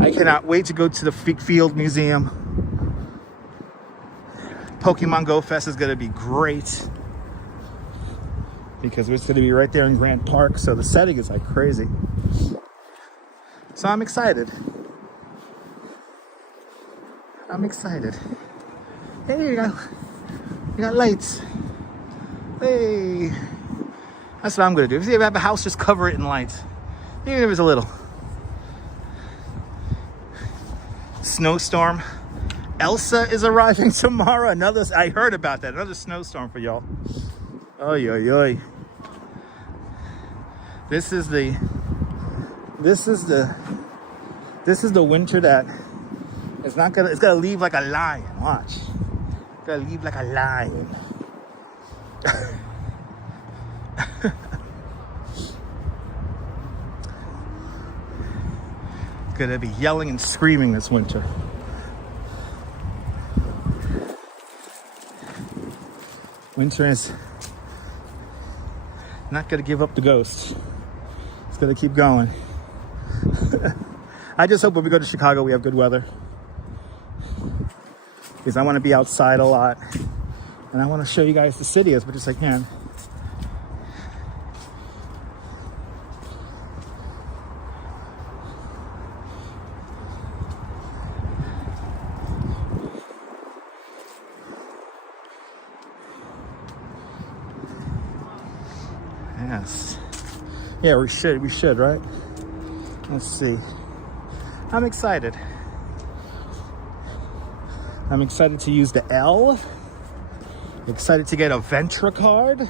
I cannot wait to go to the Field Museum. Pokemon Go Fest is going to be great because it's going to be right there in Grant Park. So the setting is like crazy. So I'm excited. I'm excited. Hey, there you go. You got lights. Hey. That's what I'm going to do. If you have a house, just cover it in lights. Even if it's a little. Snowstorm. Elsa is arriving tomorrow. I heard about that. Another snowstorm for y'all. Oy, oy, oy. This is the winter that it's gonna leave like a lion. Watch. It's gonna leave like a lion. Gonna be yelling and screaming this winter. Winter is not gonna give up the ghost. It's gonna keep going. I just hope when we go to Chicago we have good weather, because I want to be outside a lot and I want to show you guys the city as much as I can. Yes. Yeah, we should, right? Let's see. I'm excited. I'm excited to use the L. Excited to get a Ventra card.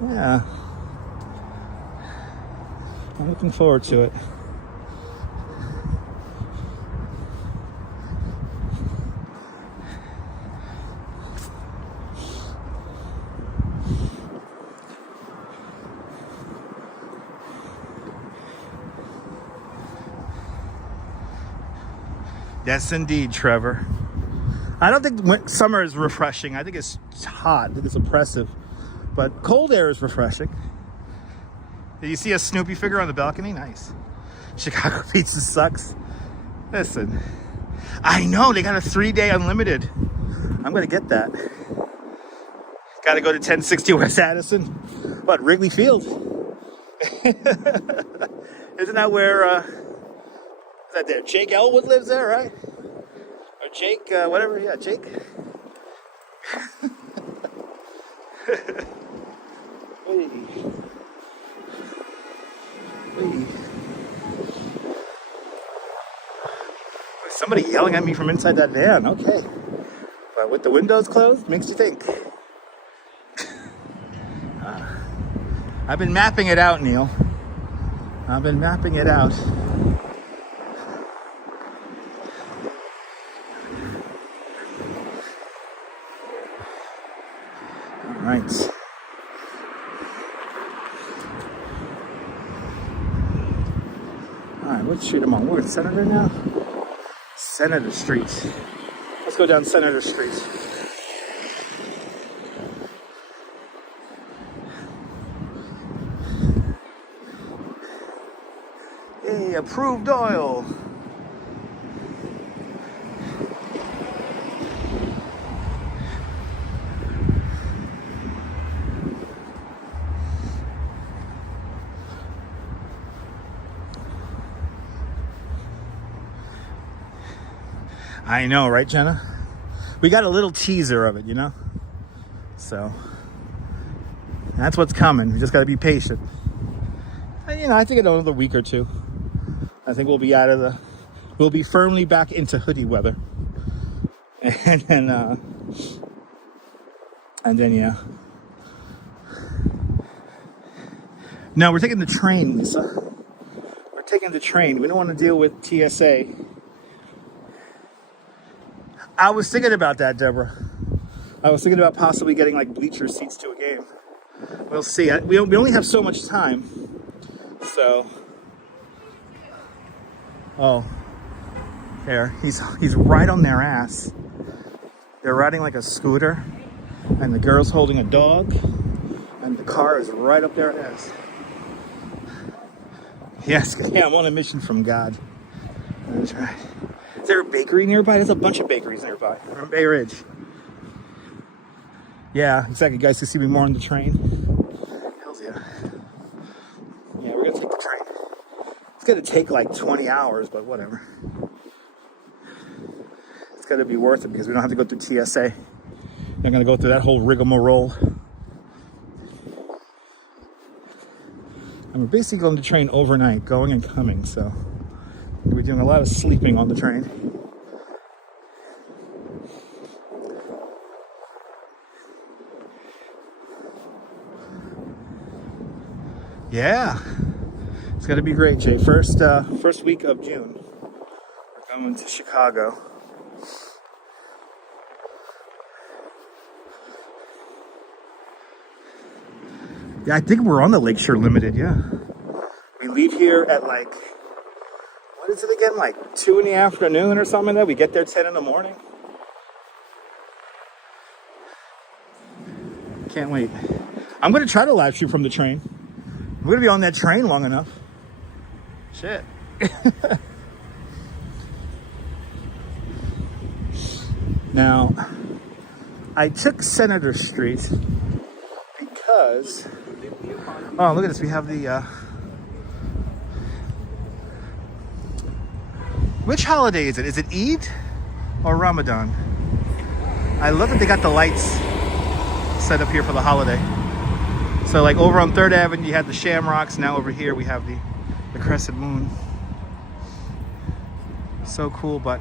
Yeah. I'm looking forward to it. Yes, indeed, Trevor. I don't think summer is refreshing. I think it's hot. I think it's oppressive. But cold air is refreshing. Did you see a Snoopy figure on the balcony? Nice. Chicago pizza sucks. Listen, I know they got a 3-day unlimited. I'm going to get that. Got to go to 1060 West Addison. What, Wrigley Field? Isn't that where... Is that there? Jake Elwood lives there, right? Or Jake, whatever. Yeah, Jake. Hey. Hey. Somebody yelling at me from inside that van. Okay. But with the windows closed, makes you think. I've been mapping it out, Neil. I've been mapping it out. Right. Alright, what street am I on? We're in Senator now? Senator Street. Let's go down Senator Street. Hey, approved oil. I know, right, Jenna? We got a little teaser of it, you know? So, that's what's coming. We just got to be patient. And, you know, I think in another week or two, I think we'll be we'll be firmly back into hoodie weather. And then, yeah. No, we're taking the train, Lisa. We're taking the train. We don't want to deal with TSA. I was thinking about that, Deborah. I was thinking about possibly getting like bleacher seats to a game. We'll see. We only have so much time. So. Oh. There. He's right on their ass. They're riding like a scooter, and the girl's holding a dog, and the car is right up their ass. Yes, yeah, I'm on a mission from God. That's right. Is there a bakery nearby? There's a bunch of bakeries nearby. We're in Bay Ridge. Yeah, exactly. You guys can see me more on the train. Hells yeah. Yeah, we're gonna take the train. It's gonna take like 20 hours, but whatever. It's gonna be worth it because we don't have to go through TSA. Not gonna go through that whole rigmarole. And we're basically on the train overnight, going and coming, so we're doing a lot of sleeping on the train. Yeah, it's gonna be great, Jay. First week of June, we're going to Chicago. Yeah, I think we're on the Lakeshore Limited, yeah. We leave here at like, what is it again? Like 2 in the afternoon or something like that. We get there 10 in the morning. Can't wait. I'm gonna try to live shoot from the train. I'm gonna be on that train long enough. Shit. Now, I took Senator Street because, oh, look at this. We have the, which holiday is it? Is it Eid or Ramadan? I love that they got the lights set up here for the holiday. So like over on 3rd Avenue, you had the shamrocks. Now over here, we have the crescent moon. So cool, but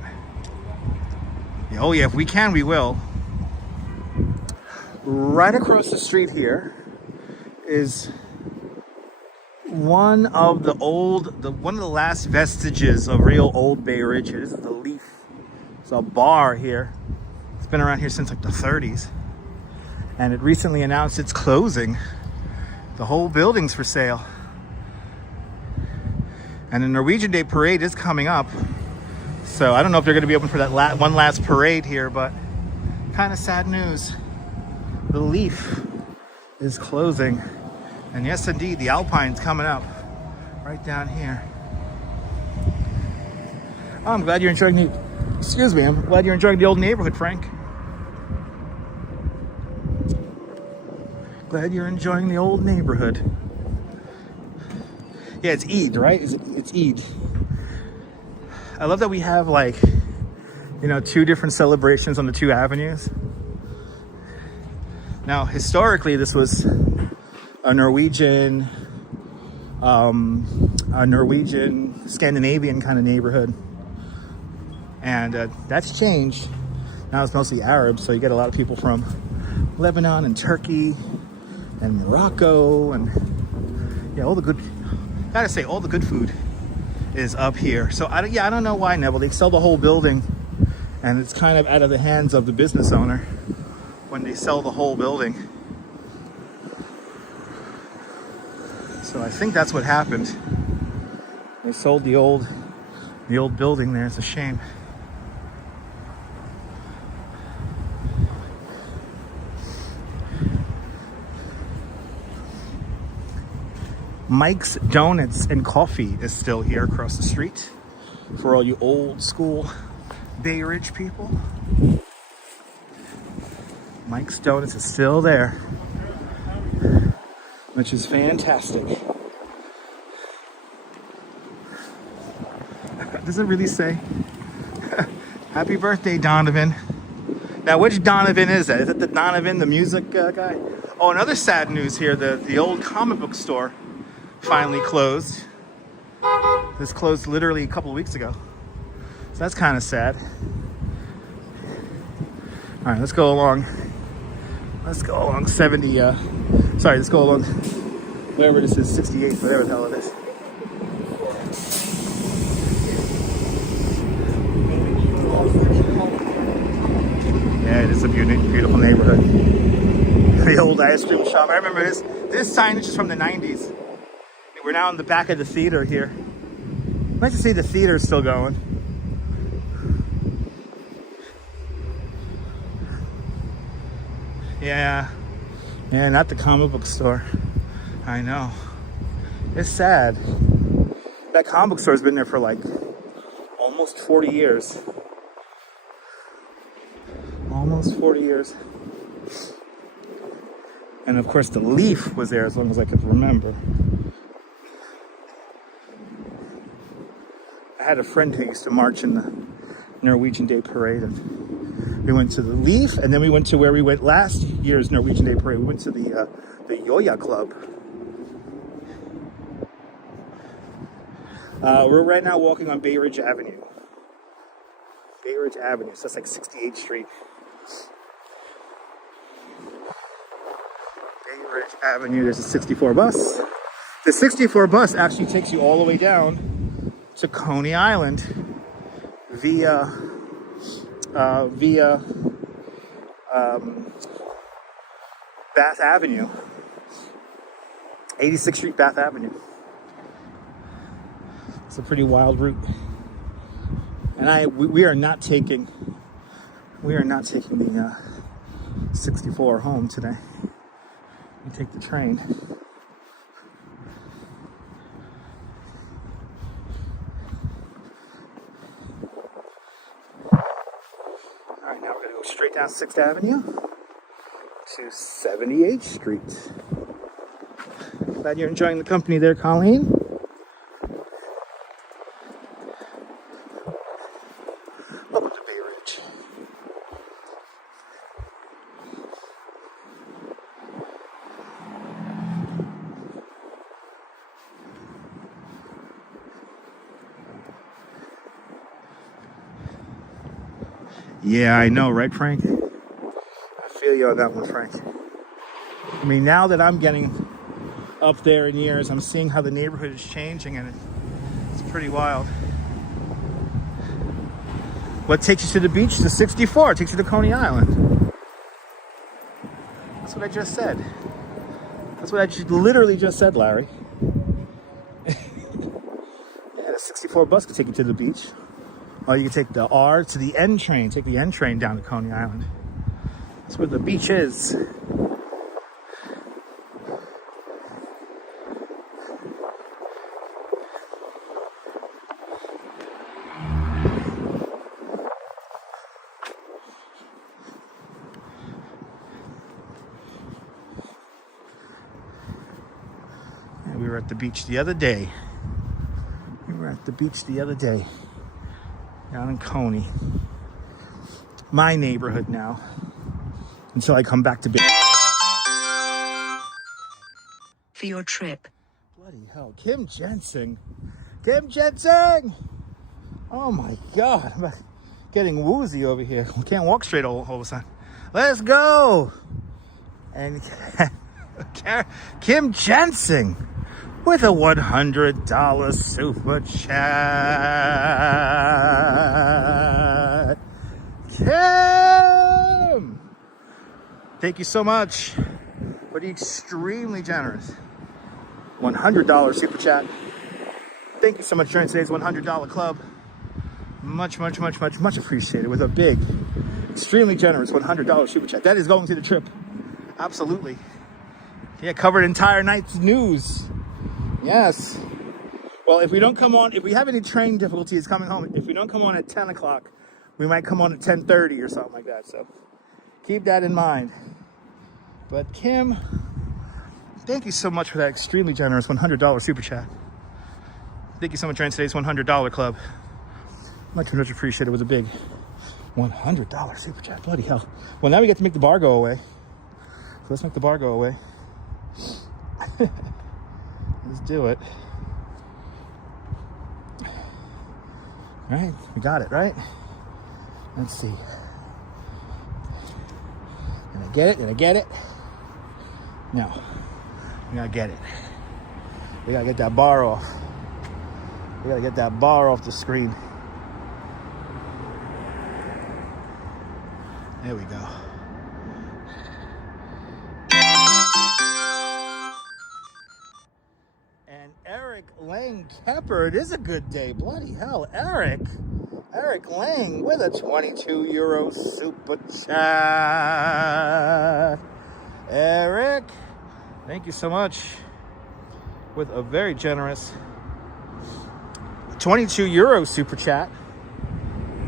oh yeah, if we can, we will. Right across the street here is one of the last vestiges of real old Bay Ridge. This is the Leaf. It's a bar here. It's been around here since like the 30s. And it recently announced its closing. The whole building's for sale. And the Norwegian Day Parade is coming up. So I don't know if they're going to be open for that one last parade here, but kind of sad news. The Leaf is closing. And yes, indeed, the Alpine's coming up right down here. Oh, I'm glad you're enjoying I'm glad you're enjoying the old neighborhood, Frank. Glad you're enjoying the old neighborhood. Yeah, it's Eid, right? It's Eid. I love that we have like, you know, 2 different celebrations on the 2 avenues. Now, historically, this was a Norwegian Scandinavian kind of neighborhood. And that's changed. Now it's mostly Arab, so you get a lot of people from Lebanon and Turkey and Morocco, and yeah, all the good food is up here. So I don't know why, Neville. They sell the whole building, and it's kind of out of the hands of the business owner when they sell the whole building. So I think that's what happened. They sold the old building there. It's a shame. Mike's Donuts and Coffee is still here across the street for all you old school Bay Ridge people. Mike's Donuts is still there, which is fantastic. Does it really say? Happy birthday, Donovan. Now, which Donovan is that? Is it the Donovan, the music guy? Oh, another sad news here. The old comic book store finally closed. This closed literally a couple of weeks ago. So that's kind of sad. All right, let's go along 70, let's go along, whatever this is, 68, whatever the hell it is. Yeah, it is a beautiful neighborhood. The old ice cream shop. I remember this signage is from the 90s. We're now in the back of the theater here. Nice to see the theater is still going. Yeah. Yeah, not the comic book store. I know. It's sad. That comic book store's been there for like almost 40 years. Almost 40 years. And of course the Leaf was there as long as I could remember. I had a friend who used to march in the Norwegian Day Parade. And we went to the Leaf, and then we went to where we went last year's Norwegian Day Parade. We went to the Eahora Club. We're right now walking on Bay Ridge Avenue. Bay Ridge Avenue, so that's like 68th Street. Bay Ridge Avenue, there's a 64 bus. The 64 bus actually takes you all the way down to Coney Island via Bath Avenue, 86th Street, Bath Avenue. It's a pretty wild route, and we are not taking the 64 home today. We take the train. All right, now we're gonna go straight down 6th Avenue to 78th Street. Glad you're enjoying the company there, Colleen. Welcome to Bay Ridge. Yeah, I know, right, Frank? I feel you on that one, Frank. I mean, now that I'm getting up there in years, I'm seeing how the neighborhood is changing, and it's pretty wild. What takes you to the beach? The 64. It takes you to Coney Island. That's what I just said. That's what I literally just said, Larry. Yeah, the 64 bus could take you to the beach. Or you can take the R to the N train. Take the N train down to Coney Island. That's where the beach is. And we were at the beach the other day. Down in Coney. My neighborhood now. Until I come back to Bay. For your trip. Bloody hell. Kim Jensen. Oh my God. I'm getting woozy over here. We can't walk straight all of a sudden. Let's go. And Kim Jensen with a $100 super chat. Kim! Thank you so much for the extremely generous $100 super chat. Thank you so much for joining today's $100 club. Much appreciated with a big, extremely generous $100 super chat. That is going to the trip. Absolutely. Yeah, covered entire night's news. Yes. Well, if we don't come on, if we have any train difficulties coming home, if we don't come on at 10 o'clock, we might come on at 10:30 or something like that. So keep that in mind. But Kim, thank you so much for that extremely generous $100 super chat. Thank you so much for joining today's $100 club. Much appreciated. It was a big $100 super chat. Bloody hell. Well, now we get to make the bar go away. So let's make the bar go away. Let's do it. All right, we got it, right? Let's see. Did I get it? No. We gotta get it. We gotta get that bar off. We gotta get that bar off the screen. There we go. And Eric Lang Kepper, it is a good day. Bloody hell, Eric Lang with a €22 super chat. Eric, thank you so much with a very generous 22 euro super chat.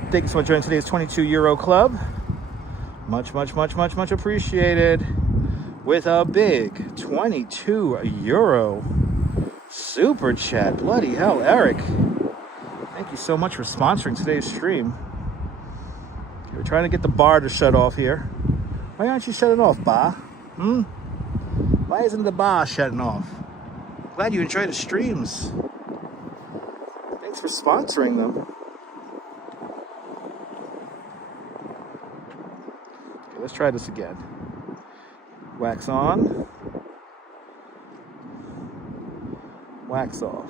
Thank you so much for joining today's 22 euro club. Much appreciated. With a big 22 euro super chat. Bloody hell, Eric. Thank you so much for sponsoring today's stream. We're trying to get the bar to shut off here. Why aren't you shutting off, bar? Why isn't the bar shutting off? Glad you enjoy the streams. Thanks for sponsoring them. Okay, let's try this again. Wax on. Wax off.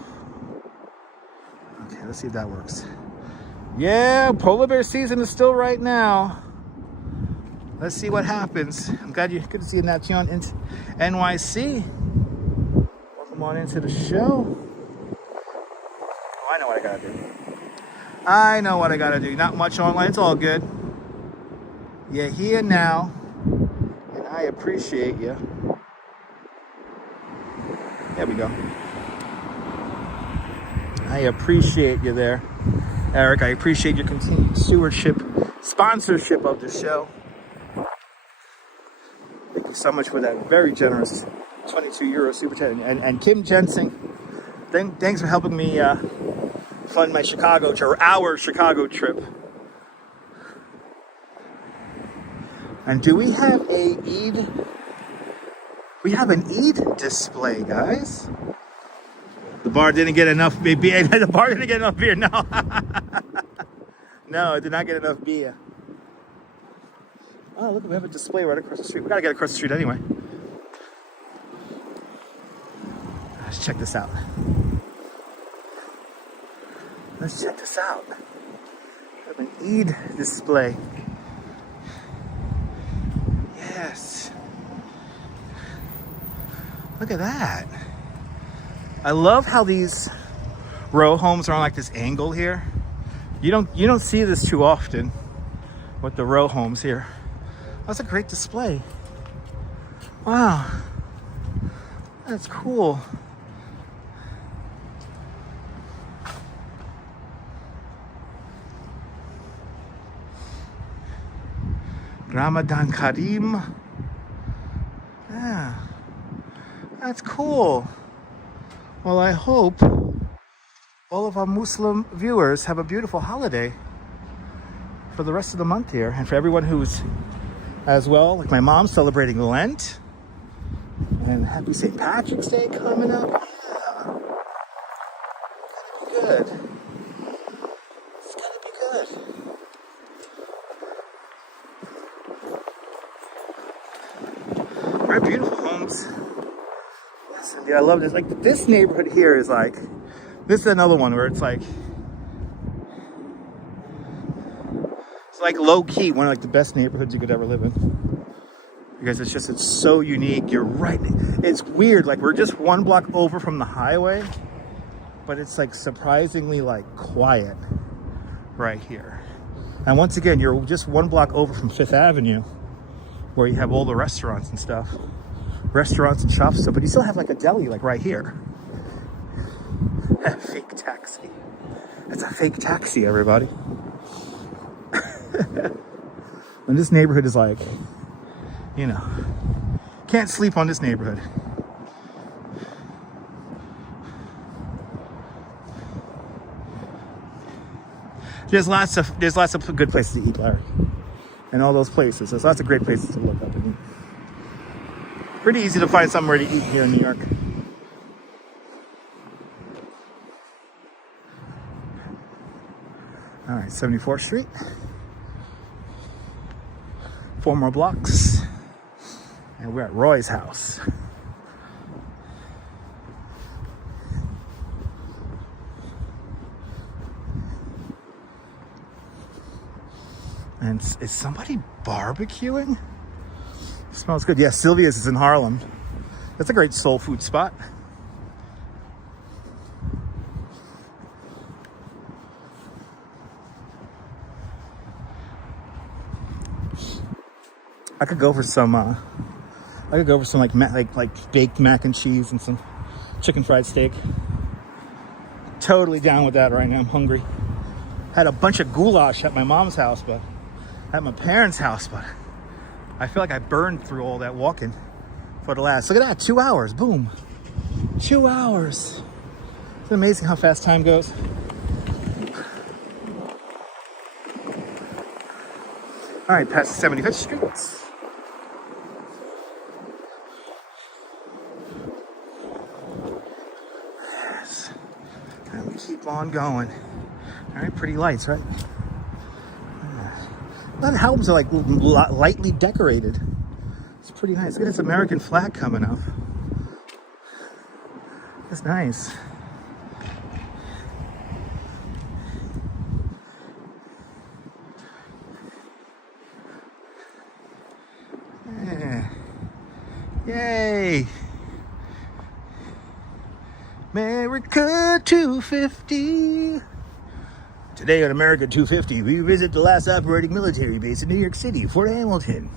Okay, let's see if that works. Yeah, polar bear season is still right now. Let's see what happens. I'm glad you good to see you, Nation in NYC. Welcome on into the show. Oh, I know what I gotta do. I know what I gotta do. Not much online. It's all good. You're here now, and I appreciate you. There we go. I appreciate you there, Eric. I appreciate your continued stewardship, sponsorship of the show. Thank you so much for that very generous 22 euro super chat. And Kim Jensen, thanks for helping me fund my Chicago or our Chicago trip. And do we have a Eid? We have an Eid display, guys. The bar didn't get enough beer. The bar didn't get enough beer. No, no, it did not get enough beer. Oh, look, we have a display right across the street. We gotta get across the street anyway. Let's check this out. Let's check this out. We have an Eid display. Yes. Look at that. I love how these row homes are on like this angle here. You don't see this too often with the row homes here. That's a great display. Wow. That's cool. Ramadan Kareem. Yeah. That's cool. Well, I hope all of our Muslim viewers have a beautiful holiday for the rest of the month here. And for everyone who's as well, like my mom celebrating Lent. And happy St. Patrick's Day coming up. Yeah. It's gonna be good. It's gonna be good. Very beautiful homes. Yeah, I love this. Like this neighborhood here is like, this is another one where it's like low key, one of like the best neighborhoods you could ever live in. Because it's so unique. You're right. It's weird. Like we're just one block over from the highway, but it's like surprisingly like quiet right here. And once again, you're just one block over from Fifth Avenue, where you have all the restaurants and stuff. Restaurants and shops, but you still have like a deli like right here. Fake taxi. It's a fake taxi, everybody. And this neighborhood is like, you know, can't sleep on this neighborhood. There's lots of good places to eat, Larry. And all those places. There's lots of great places to look up and eat. Pretty easy to find somewhere to eat here in New York. All right, 74th Street. 4 more blocks. And we're at Roy's house. And is somebody barbecuing? Smells good. Yeah, Sylvia's is in Harlem. That's a great soul food spot. I could go for some I could go for some like baked mac and cheese and some chicken fried steak. Totally down with that right now. I'm hungry. Had a bunch of goulash at my mom's house, but at my parents' house, but I feel like I burned through all that walking for the last, look at that, 2 hours, boom. 2 hours. It's amazing how fast time goes. All right, past 75th Street. Yes. And we keep on going. All right, pretty lights, right? A lot of homes are like lightly decorated. It's pretty nice. Look at this American flag coming up. That's nice. Yeah. Yay! America 250. Today on America 250, we visit the last operating military base in New York City, Fort Hamilton,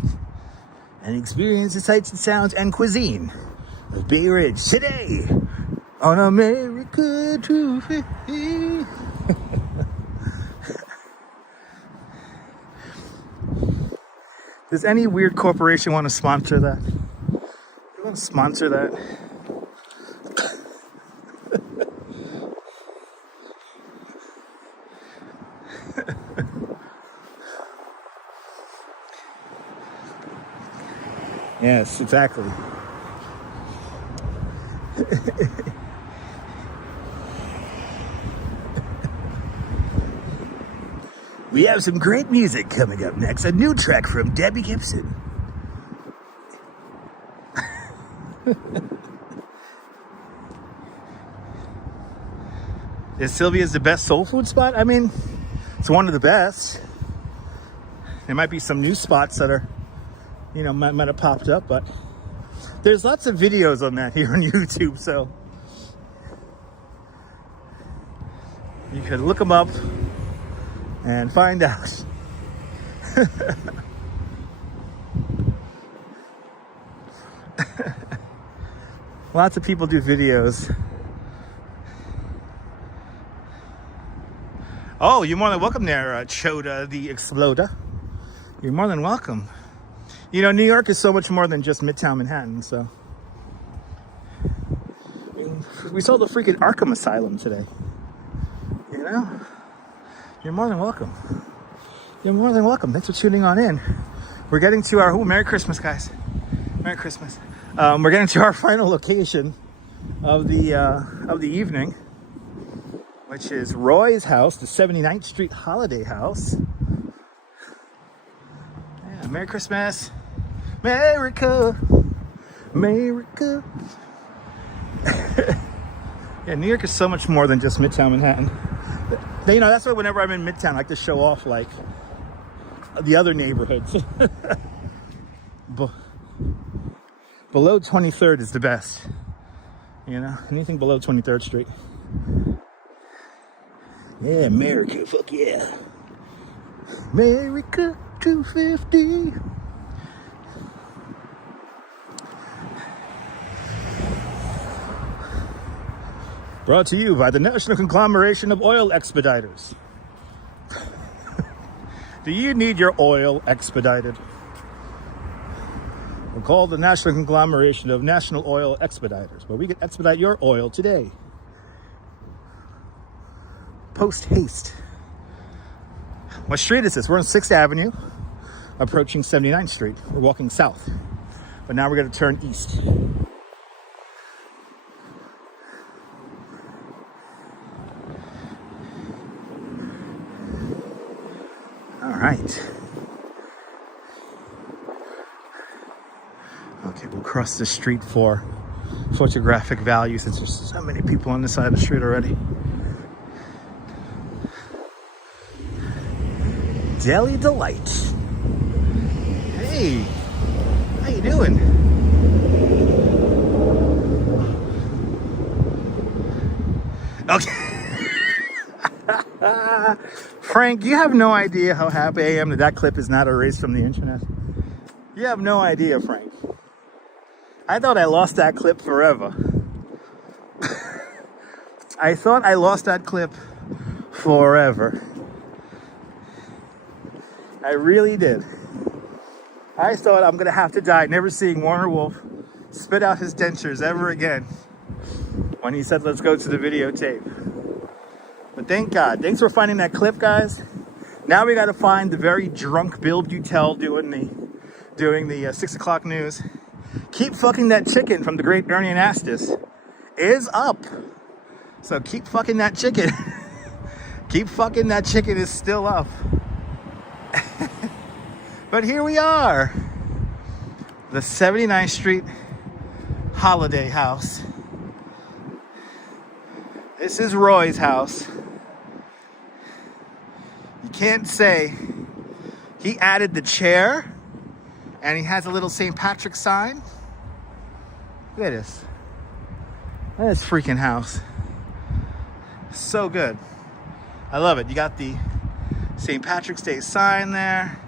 and experience the sights and sounds and cuisine of Bay Ridge. Today on America 250. Does any weird corporation want to sponsor that? You want to sponsor that? Yes, exactly. We have some great music coming up next. A new track from Debbie Gibson. Is Sylvia's the best soul food spot? I mean, it's one of the best. There might be some new spots that are, you know, might have popped up, but there's lots of videos on that here on YouTube, so you can look them up and find out. Lots of people do videos. Oh, you're more than welcome there, Choda the Exploder. You're more than welcome. You know, New York is so much more than just Midtown Manhattan, so. We saw the freaking Arkham Asylum today. You know? You're more than welcome. You're more than welcome. Thanks for tuning on in. We're getting to our, Merry Christmas, guys. Merry Christmas. We're getting to our final location of the evening, which is Roy's house, the 79th Street Holiday House. Yeah, Merry Christmas. America. America. Yeah, New York is so much more than just Midtown Manhattan. You know, that's why whenever I'm in Midtown, I like to show off, like, the other neighborhoods. Below 23rd is the best. You know, anything below 23rd Street. Yeah, America, fuck yeah. America 250. Brought to you by the National Conglomeration of Oil Expediters. Do you need your oil expedited? We'll call the National Conglomeration of National Oil Expediters, where we can expedite your oil today. Post haste. What street is this? We're on 6th Avenue, approaching 79th Street. We're walking south, but now we're going to turn east. All right. Okay, we'll cross the street for photographic value since there's so many people on this side of the street already. Deli Delight. Hey, how you doing? Okay. Frank, you have no idea how happy I am that clip is not erased from the internet. You have no idea, Frank. I thought I lost that clip forever. I thought I lost that clip forever. I really did. I thought I'm gonna have to die never seeing Warner Wolf spit out his dentures ever again when he said, let's go to the videotape. But thank God. Thanks for finding that clip, guys. Now we gotta find the very drunk Bill Butel doing the 6 o'clock news. Keep fucking that chicken from the great Ernie Anastas is up. So keep fucking that chicken. Keep fucking that chicken is still up. But here we are. The 79th Street Holiday House. This is Roy's house. You can't say. He added the chair. And he has a little St. Patrick's sign. Look at this. Look at this freaking house. So good. I love it. You got the St. Patrick's Day sign there.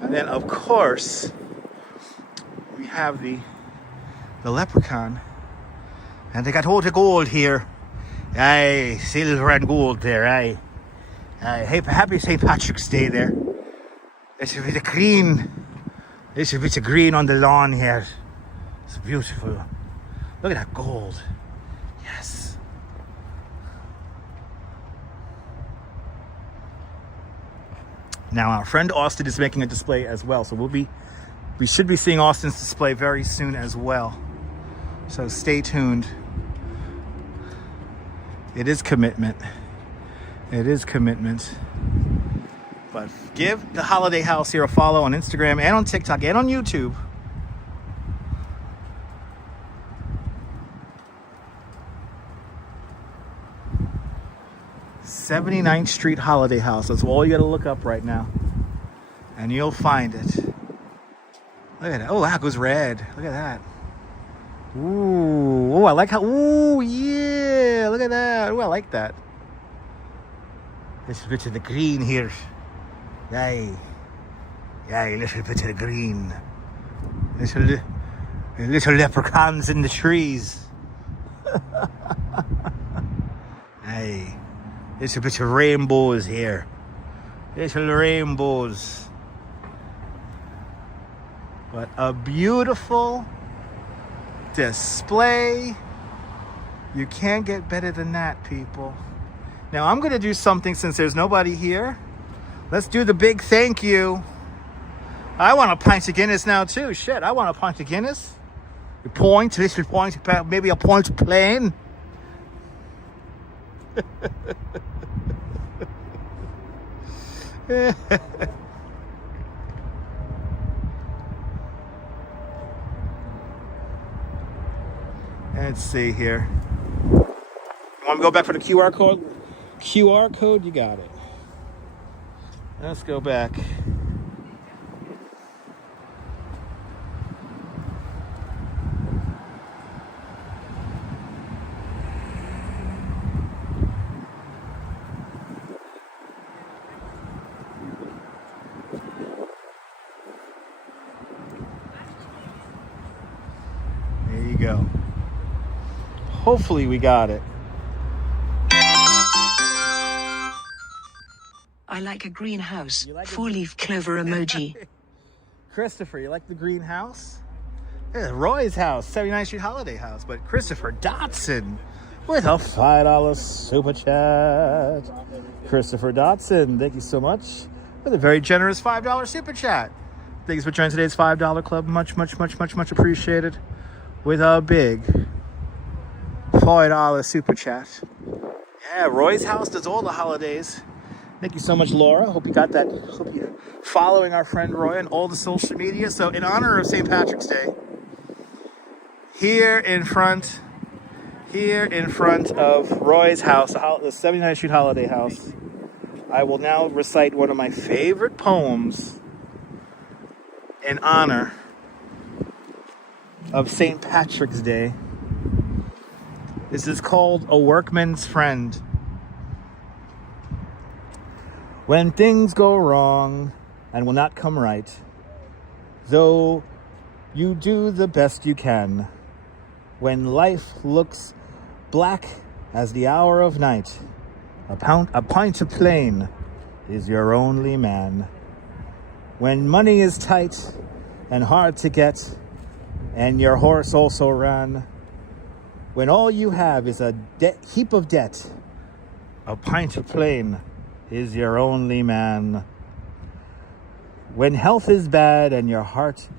And then, of course, we have the leprechaun. And they got all the gold here. Aye, silver and gold there, aye. Happy St. Patrick's Day there. There's a bit of green. There's a bit of green on the lawn here. It's beautiful. Look at that gold. Yes. Now our friend Austin is making a display as well. So we should be seeing Austin's display very soon as well. So stay tuned. It is commitment. It is commitment. But give the Holiday House here a follow on Instagram and on TikTok and on YouTube. '79th Street Holiday House. That's all you got to look up right now. And you'll find it. Look at that. Oh, that goes red. Look at that. Ooh. Oh, I like how. Ooh, yeah. Look at that. Oh, I like that. There's a bit of the green here. Yay. Yay, a little bit of the green. Little leprechauns in the trees. Hey. There's a bit of rainbows here. Little rainbows. But a beautiful display. You can't get better than that, people. Now I'm going to do something since there's nobody here. Let's do the big thank you. I want a pint of Guinness now too. Shit, I want a pint of Guinness. A point, little point, maybe a point plain. Let's see here. You want to go back for the QR code? QR code, you got it. Let's go back. There you go. Hopefully we got it. I like a greenhouse. Like 4-leaf clover emoji. Christopher, you like the greenhouse? Yeah, Roy's house, 79th Street Holiday House. But Christopher Dotson with a $5 super chat. Christopher Dotson, thank you so much for the very generous $5 super chat. Thanks for joining today's $5 club. Much, much, much, much, much appreciated. With a big $4 super chat. Yeah, Roy's house does all the holidays. Thank you so much, Laura. Hope you got that. Hope you're following our friend Roy on all the social media. So in honor of St. Patrick's Day, here in front of Roy's house, the 79th Street Holiday House, I will now recite one of my favorite poems in honor of St. Patrick's Day. This is called A Workman's Friend. When things go wrong and will not come right, though You do the best you can. When life looks black as the hour of night, a pint of plain is your only man. When money is tight and hard to get, and your horse also ran, when all you have is a heap of debt, a pint of plain is your only man. When health is bad and your heart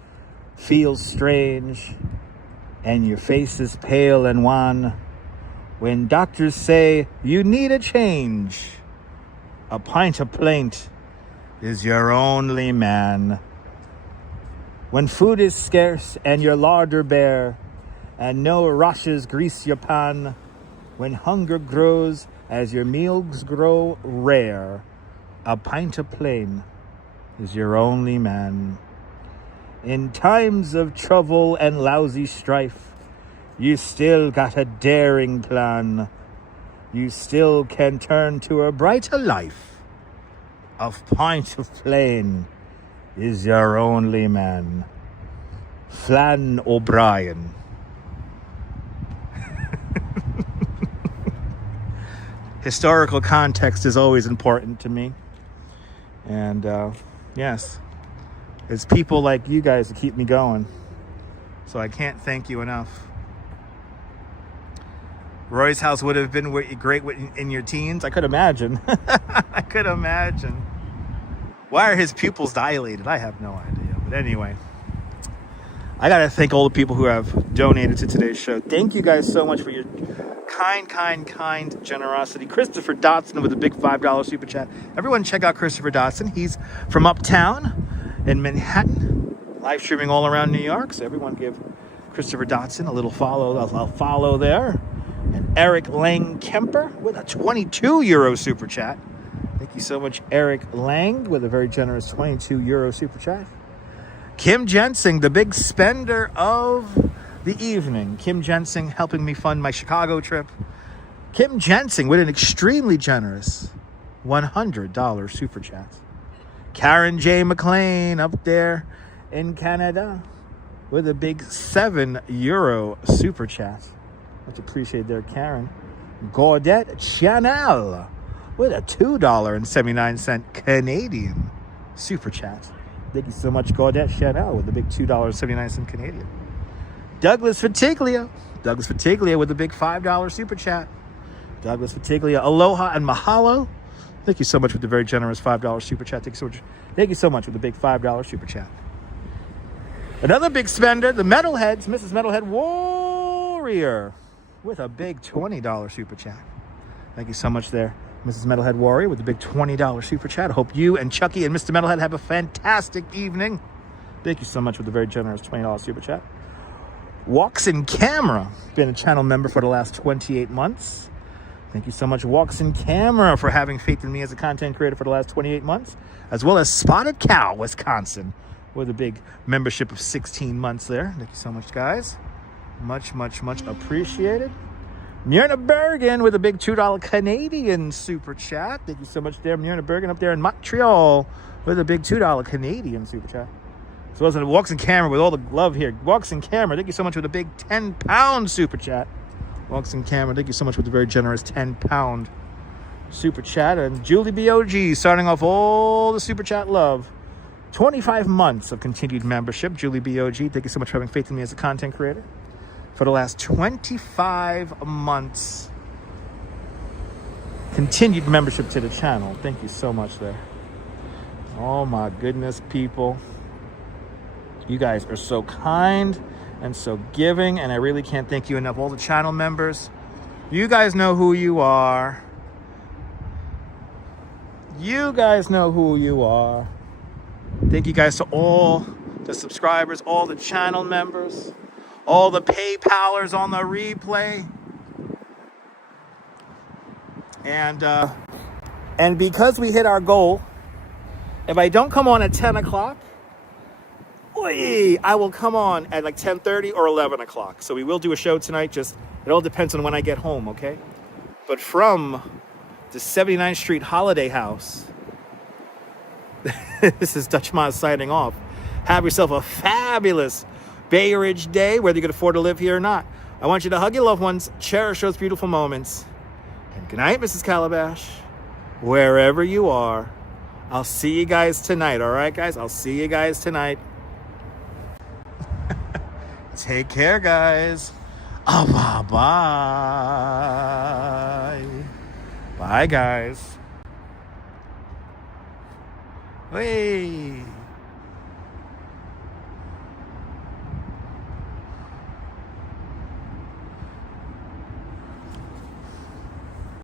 feels strange, and your face is pale and wan, when doctors say you need a change, a pint of plaint is your only man. When food is scarce and your larder bare, and no rashes grease your pan, when hunger grows as your meals grow rare, a pint of plain is your only man. In times of trouble and lousy strife, you still got a daring plan. You still can turn to a brighter life. A pint of plain is your only man. Flann O'Brien. Historical context is always important to me. And yes, it's people like you guys that keep me going. So I can't thank you enough. Roy's house would have been great in your teens. I could imagine. I could imagine. Why are his pupils dilated? I have no idea. But anyway, I got to thank all the people who have donated to today's show. Thank you guys so much for your kind generosity. Christopher Dotson with a big $5 super chat. Everyone check out Christopher Dotson. He's from uptown in Manhattan, live streaming all around New York. So everyone give Christopher Dotson a little follow. I'll follow there. And Eric Lang Kemper with a 22 euro super chat. Thank you so much, Eric Lang, with a very generous 22 euro super chat. Kim Jensing, the big spender of the evening. Kim Jensing helping me fund my Chicago trip. Kim Jensing with an extremely generous $100 super chat. Karen J. McLean up there in Canada with a big 7 euro super chat. Much appreciated there, Karen. Gaudette Chanel with a $2.79 Canadian super chat. Thank you so much, Gaudette Chanel, with the big $2.79 Canadian. Douglas Fatiglia with a big $5 super chat. Douglas Fatiglia, aloha and mahalo. Thank you so much with the very generous $5 super chat. Thank you so much with the big $5 super chat. Another big spender, the Metalheads, Mrs. Metalhead Warrior, with a big $20 super chat. Thank you so much there, Mrs. Metalhead Warrior, with the big $20 super chat. I hope you and Chucky and Mr. Metalhead have a fantastic evening. Thank you so much with the very generous $20 super chat. Walks in Camera, been a channel member for the last 28 months. Thank you so much, Walks in Camera, for having faith in me as a content creator for the last 28 months. As well as Spotted Cow, Wisconsin, with a big membership of 16 months there. Thank you so much, guys. Much appreciated. Myrna Bergen with a big $2 Canadian super chat. Thank you so much there, Myrna Bergen, up there in Montreal with a big $2 Canadian super chat. So as it Walks in Camera with all the love here. Walks in Camera, thank you so much with a big 10-pound super chat. Walks in Camera, thank you so much with the very generous 10-pound super chat. And Julie BOG starting off all the super chat love. 25 months of continued membership. Julie BOG, thank you so much for having faith in me as a content creator. For the last 25 months. Continued membership to the channel. Thank you so much there. Oh my goodness, people. You guys are so kind and so giving, and I really can't thank you enough. All the channel members, you guys know who you are. You guys know who you are. Thank you guys to all the subscribers, all the channel members, all the PayPalers on the replay. And because we hit our goal, if I don't come on at 10 o'clock, I will come on at like 10:30 or 11 o'clock. So we will do a show tonight. Just, it all depends on when I get home, okay? But from the 79th Street Holiday House, this is Dutch Maz signing off. Have yourself a fabulous, Bay Ridge day, whether you can afford to live here or not. I want you to hug your loved ones, cherish those beautiful moments. And good night, Mrs. Calabash. Wherever you are, I'll see you guys tonight, all right, guys? I'll see you guys tonight. Take care, guys. Bye-bye. Bye, guys. Hey.